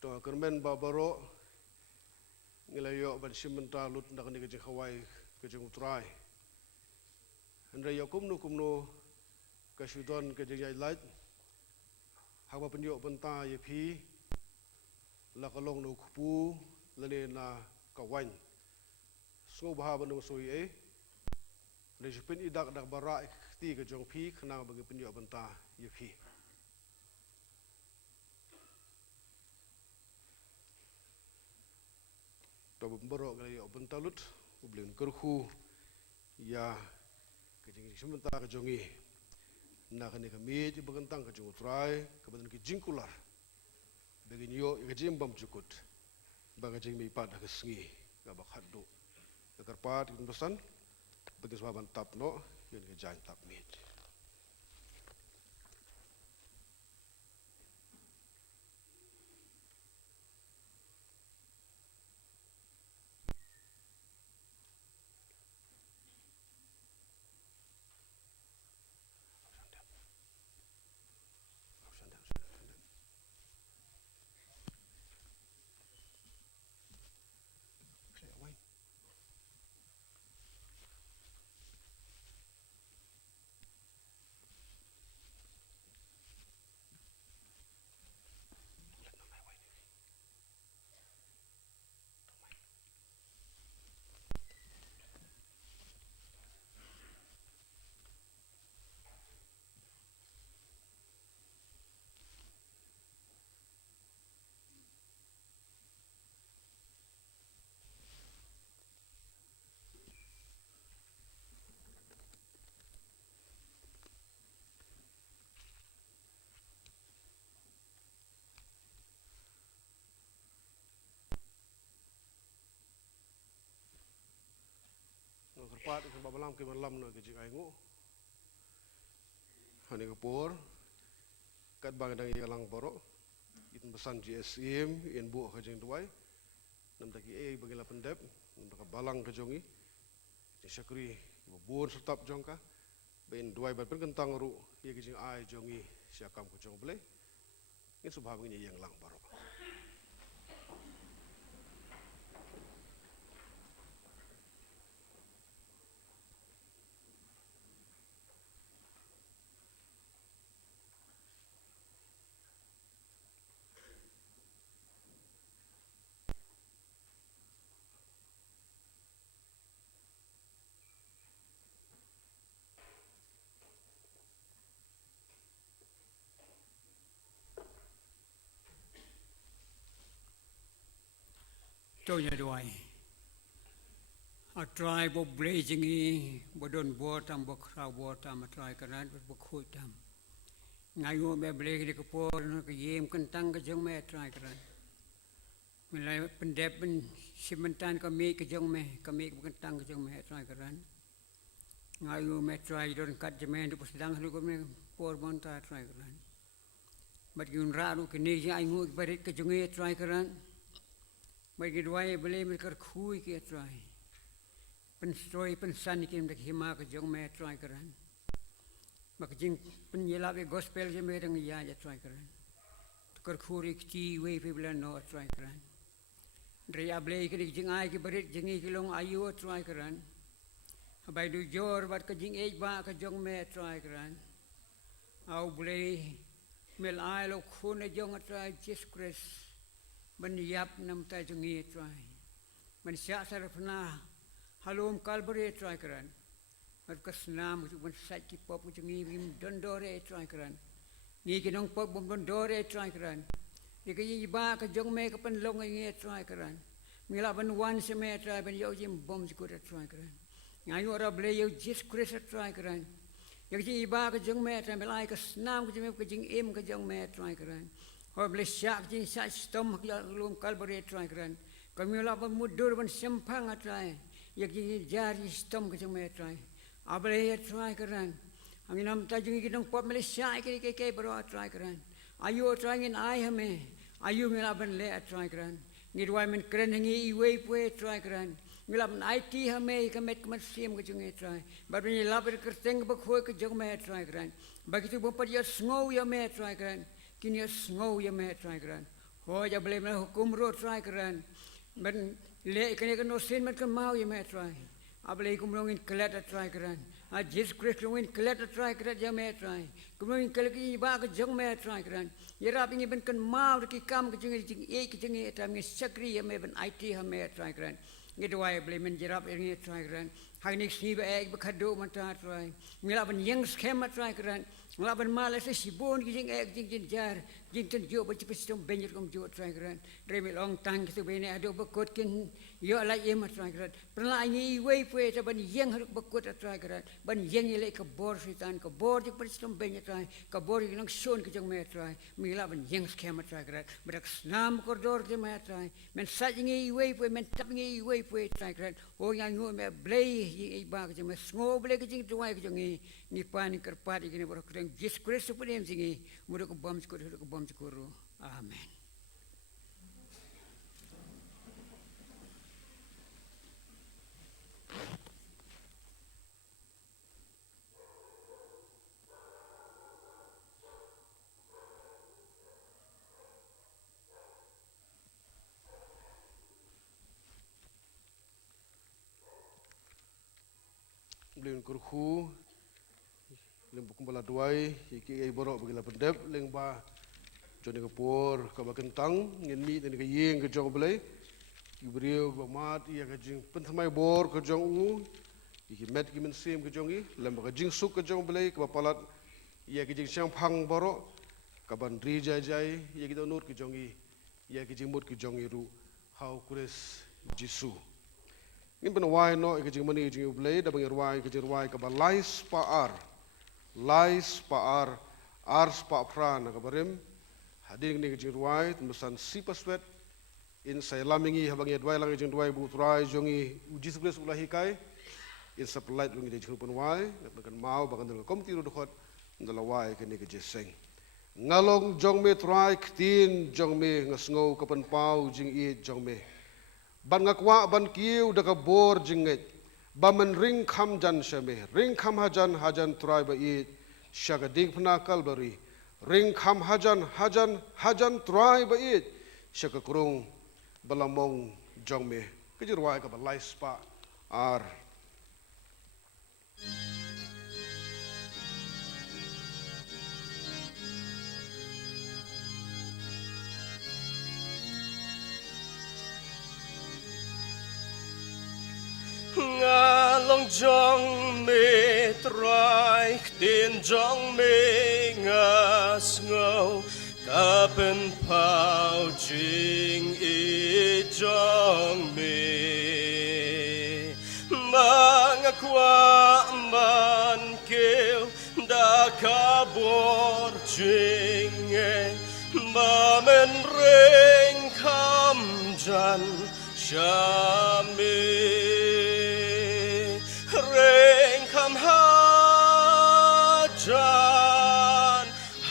to kermen babaro ngelayo ban simenta lut ndak ni ke Hawaii ke utrai andre yo kumno ke Sudan ke jai lait haba penyo benta ye phi la kalong no khupu lane na kawan so bah ban so ye le jipin idak dak bara ti ke jong phi khna bagi penyo benta ye phi to bemboro ngelayo benta lut ublin kerhu ya ke jing simenta ke jongi na kani kami di bagantang ke jung utrai ke badan ke jingkular begin yo ke jimbam cukut baga jing mi pada ke sengi ga bakhaddu ke karpat kin pesan bagi sababan tapno yen ke jain tap mit karpat ke babalam ke malam na ke jing aingu hani ke por kat bang dang yalang borok it pesan GSM in bu ke jing duai nam taki bagi la pendep nam ka balang ke jongi syakri bubur setap jongka ben duai ban kentang ru ye ke jing ai jongi siakam ke jong ble ni subha bagi yang lang borok tôi nhà đuổi try bo blazing bo don bo tam bo khraw bo tam try karan bo khoi tam ngai wo be blaze de ko no ke yem kan tang ke jong me try karan milai pendep ben simentan ka me ke jong me ka me kan tang ke jong me try karan ngai wo me try don kat jemen du sedang lu ko me por bon ta try karan bat yun ra lu ke ni ai ngu barit ke jong e try karan bagi dua boleh mereka kui ke try penstroi pensan ikim dak hima ke jong me try karan mak jing penyelap gospel je me dang ya ja try karan tukar khuri ti we pe blan no try karan ria blei ke jing ai ke berit jing ke long ayu try karan bai du jor bat ke jing ej ba ke jong me try karan au boleh mel ai lo khune jong try Jesus Christ ban yap nam ta jungi try man sya sarfna halum kalbare try karan mar kasnam ju ban sai ki pop jungi bim dondore try karan ni ki nong pop bom dondore try karan ni ki ba ka jong me ka pan long ngi try karan mila ban wan se me try ban yo jim bom ju ko try karan ngai ora ble yo Jesus Christ try karan yo ji ba ka jong me try mila ka snam ka jim ka jing em ka jong me try karan Hoi boleh syak jing syak stom ya lum kalbare try karan kami la ban mudur ban sempang try ya jing jari stom ke jong me try abale try karan angin nam ta jing kidong pop mele syak ke bro try karan ayu try ngin ai hame ayu mila ban le try karan ngir wai men kren ngi iwe pwe try karan mila ban IT hame kamet kamat sim ke jong try bar ni la ber kerteng ba khoi ke jong me try karan bagi tu bo par ya sngow ya me try karan kini sngow ya me try karan Oh ja boleh mana hukum road try keran. Ben le kene kan sin man kan mau ya me try. Abalai kumlongin kelat try keran. Jesus Christ longin kelat try keran ja me try. Kumlongin kelat ki ba ka jong me try keran. Yera pingi ben kan mau ki kam ka jing ki jing tam ngi sakri ya me ben IT ha me try keran. Ngi dwai boleh men jerap ngi try keran. Hari ni sini ba kado man try. Ngila ben yang scam try keran. Ngelaban malas sibon kijing jing jar jing ten jo baca pestom benjer kom jo try keran remel ong tang kitu bene ado bekot kin yo la yema try keran pernah anyi wei pue ta ban yang haruk bekot try keran ban yang ile ke bor sitan ke bor di pestom benjer try ke bor nang son kijang me try mila ban yang scam try keran berak snam koridor ke me try men sajingi wei pue men tapngi wei pue try keran o yang ngo me blei i ba kijang me ngo blei kijing tuai kijang ni pani kerpat ikini borok Jesus Kristus pun yang singi, mudah kubam syukur. Amen. Beliau kurhu, lembu kumbala duai, iki ai borok bagi la pendep, lengba joni kapur, kaba kentang, ngin mi dan kayeng ke jong belai, beriau bamat ia ke jing pentamai bor ke jong u, iki met ki mensim ke jong i, lemba ke jing suk ke jong belai, kaba palat ia ke jing siang pang borok, kaban ri jai, ia kita nur ke jong i, ia ke jing mut ke jong i ru, hau kuris Jisu. Ngin penawai no ke jing mani jing belai, da bangirwai ke jing ruai kaba lais paar. Lais paar ars pa pran kabarim hadir ni kejing ruai tembusan si paswet in saya lamingi habangi dwai lang kejing dwai butrai jongi uji sebelas ulahi kai in sapelait lungi kejing penwai nak mau bahkan dengan komti ru dokot ndalawai ke ni kejeseng ngalong jong me trai ktin jong me ngasngau kapan pau jing i jong me ban ngakwa ban kiu da kabor jinget Baman ring kham jan shame, ring kham hajan try ba it, shagadig pna kalbari, ring kham hajan try ba it, shakakurung balamong jongme, kejirwai ka balai spa ar. Ngalong jong me try tin jong me ngas ngau kapen pau jing I jong me mangakwa man keu da kabor jing bamen ring kam jan shame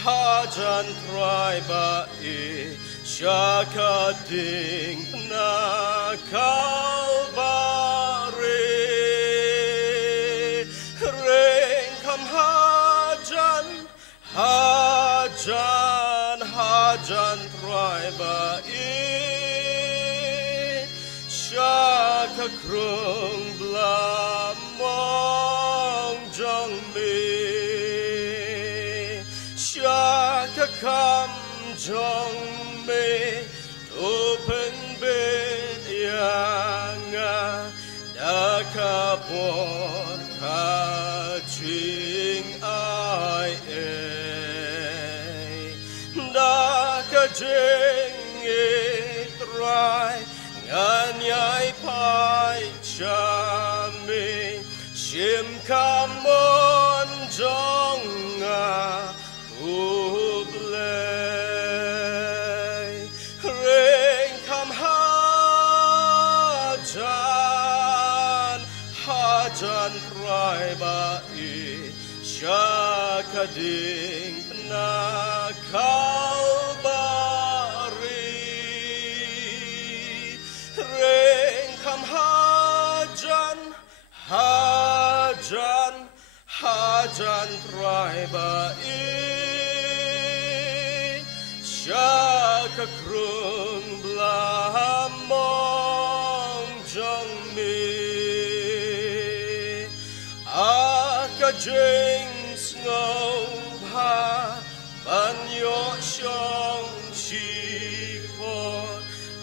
hajan try ba I shaka ding na kalbari ring kam hajan try ba I shaka krung blamong jong me Come, Jong me, open bed yanga, dakapon kaching I dakajing it right, nganyai pai chame, shim kamon jonga. Hajan try ba I shaka ding na kalbari ring kam hajan try ba I shaka ka krung bla mong jong mi a ka jing snow ha ban yo shong chi po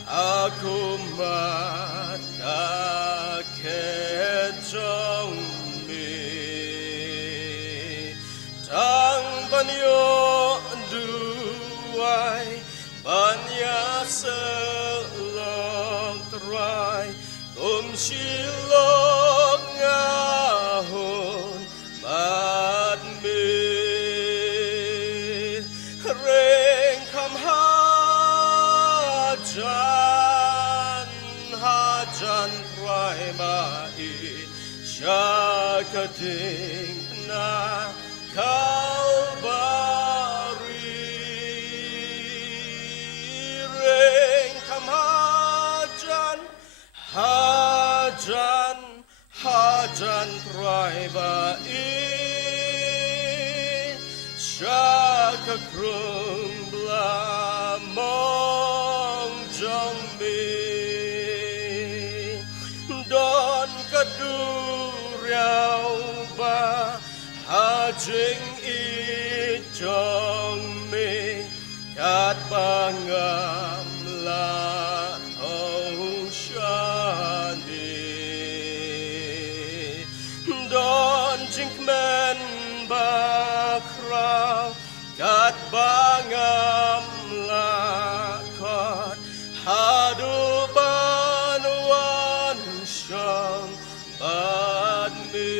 aku mat ka ke jong mi tang ban yo duai ban ya se lok trai kum shilok ngahon bat mi reng kam hajan trai mai shakating na Calvary reng kam hajan trai mai shaka krung bla mong jong mi don ka du riao ba ha jing i jong mi kat bangam la thong shani don jing men ba krao kat bangam la kot hadu ban wan shang ban mi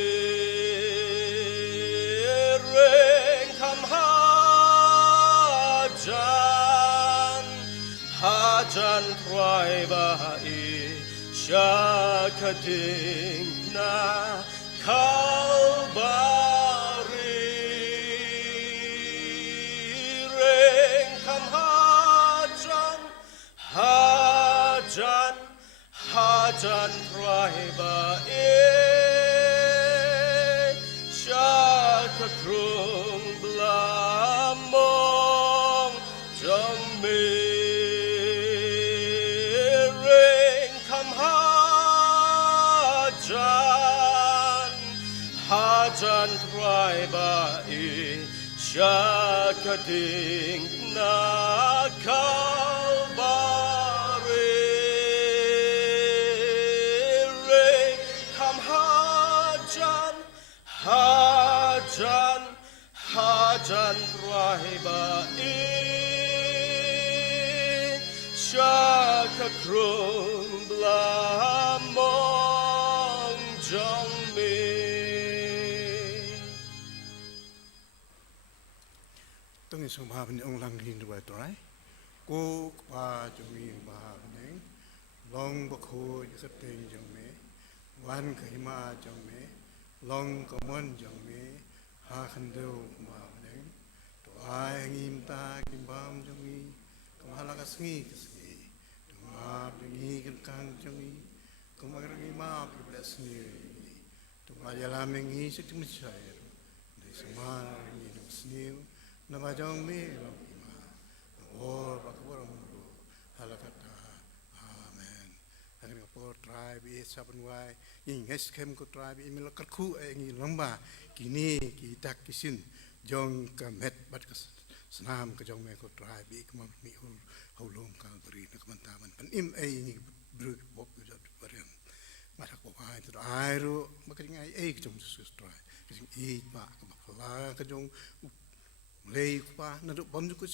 reng kam hajan trai ba i shakating na Calvary reng kam hajan trai ba i shaka krung bla mong jong mi reng kam hajan trai ba i shakating na Calvary reng kam hajan trai ba i shaka krung bla mong jong mi Tung isang mahapan yung lang hindu ay turay. Ko pa jumi mahapan yung long bakho yakating jong me, wan kahima jong me, long kamon jong me, ha kandaw mahapan yung to ay ngim ta kimbam jong me, kamahala kasngi kasngi, tumap yung kang jong me, kumagragi map iblas ni, tumayalaming isip tumisayar, di semar ni sniu. Nama jong me long ima or bakawar mulu halakata amen akan kapor tribe e saban wai ing eskem ko tribe e mila karku e ngi lamba kini kita kisin jong kamet bat kas senam ke jong me ko tribe e kemam mi hulum ka beri na kemantaman pan im e ngi bruk bok jot barian matak ko ai tu airu makring ai e jong sus tribe kising e ma ka bakala ka jong lei kupa naduk pam jukut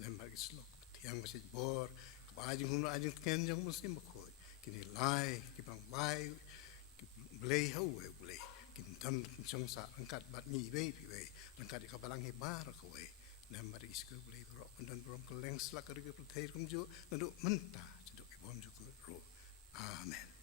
lembar gislok tiang masih bor kapajing hunu ajing ken jang muslim bakoi kini lai kipang lai lei hau lei kin tam jong sa angkat bat ni be pi we angkat ka balang he bar ko we lembar gisko lei ro pendan brom keleng slak ke ke thai kum ju naduk menta jaduk bom jukut ro amen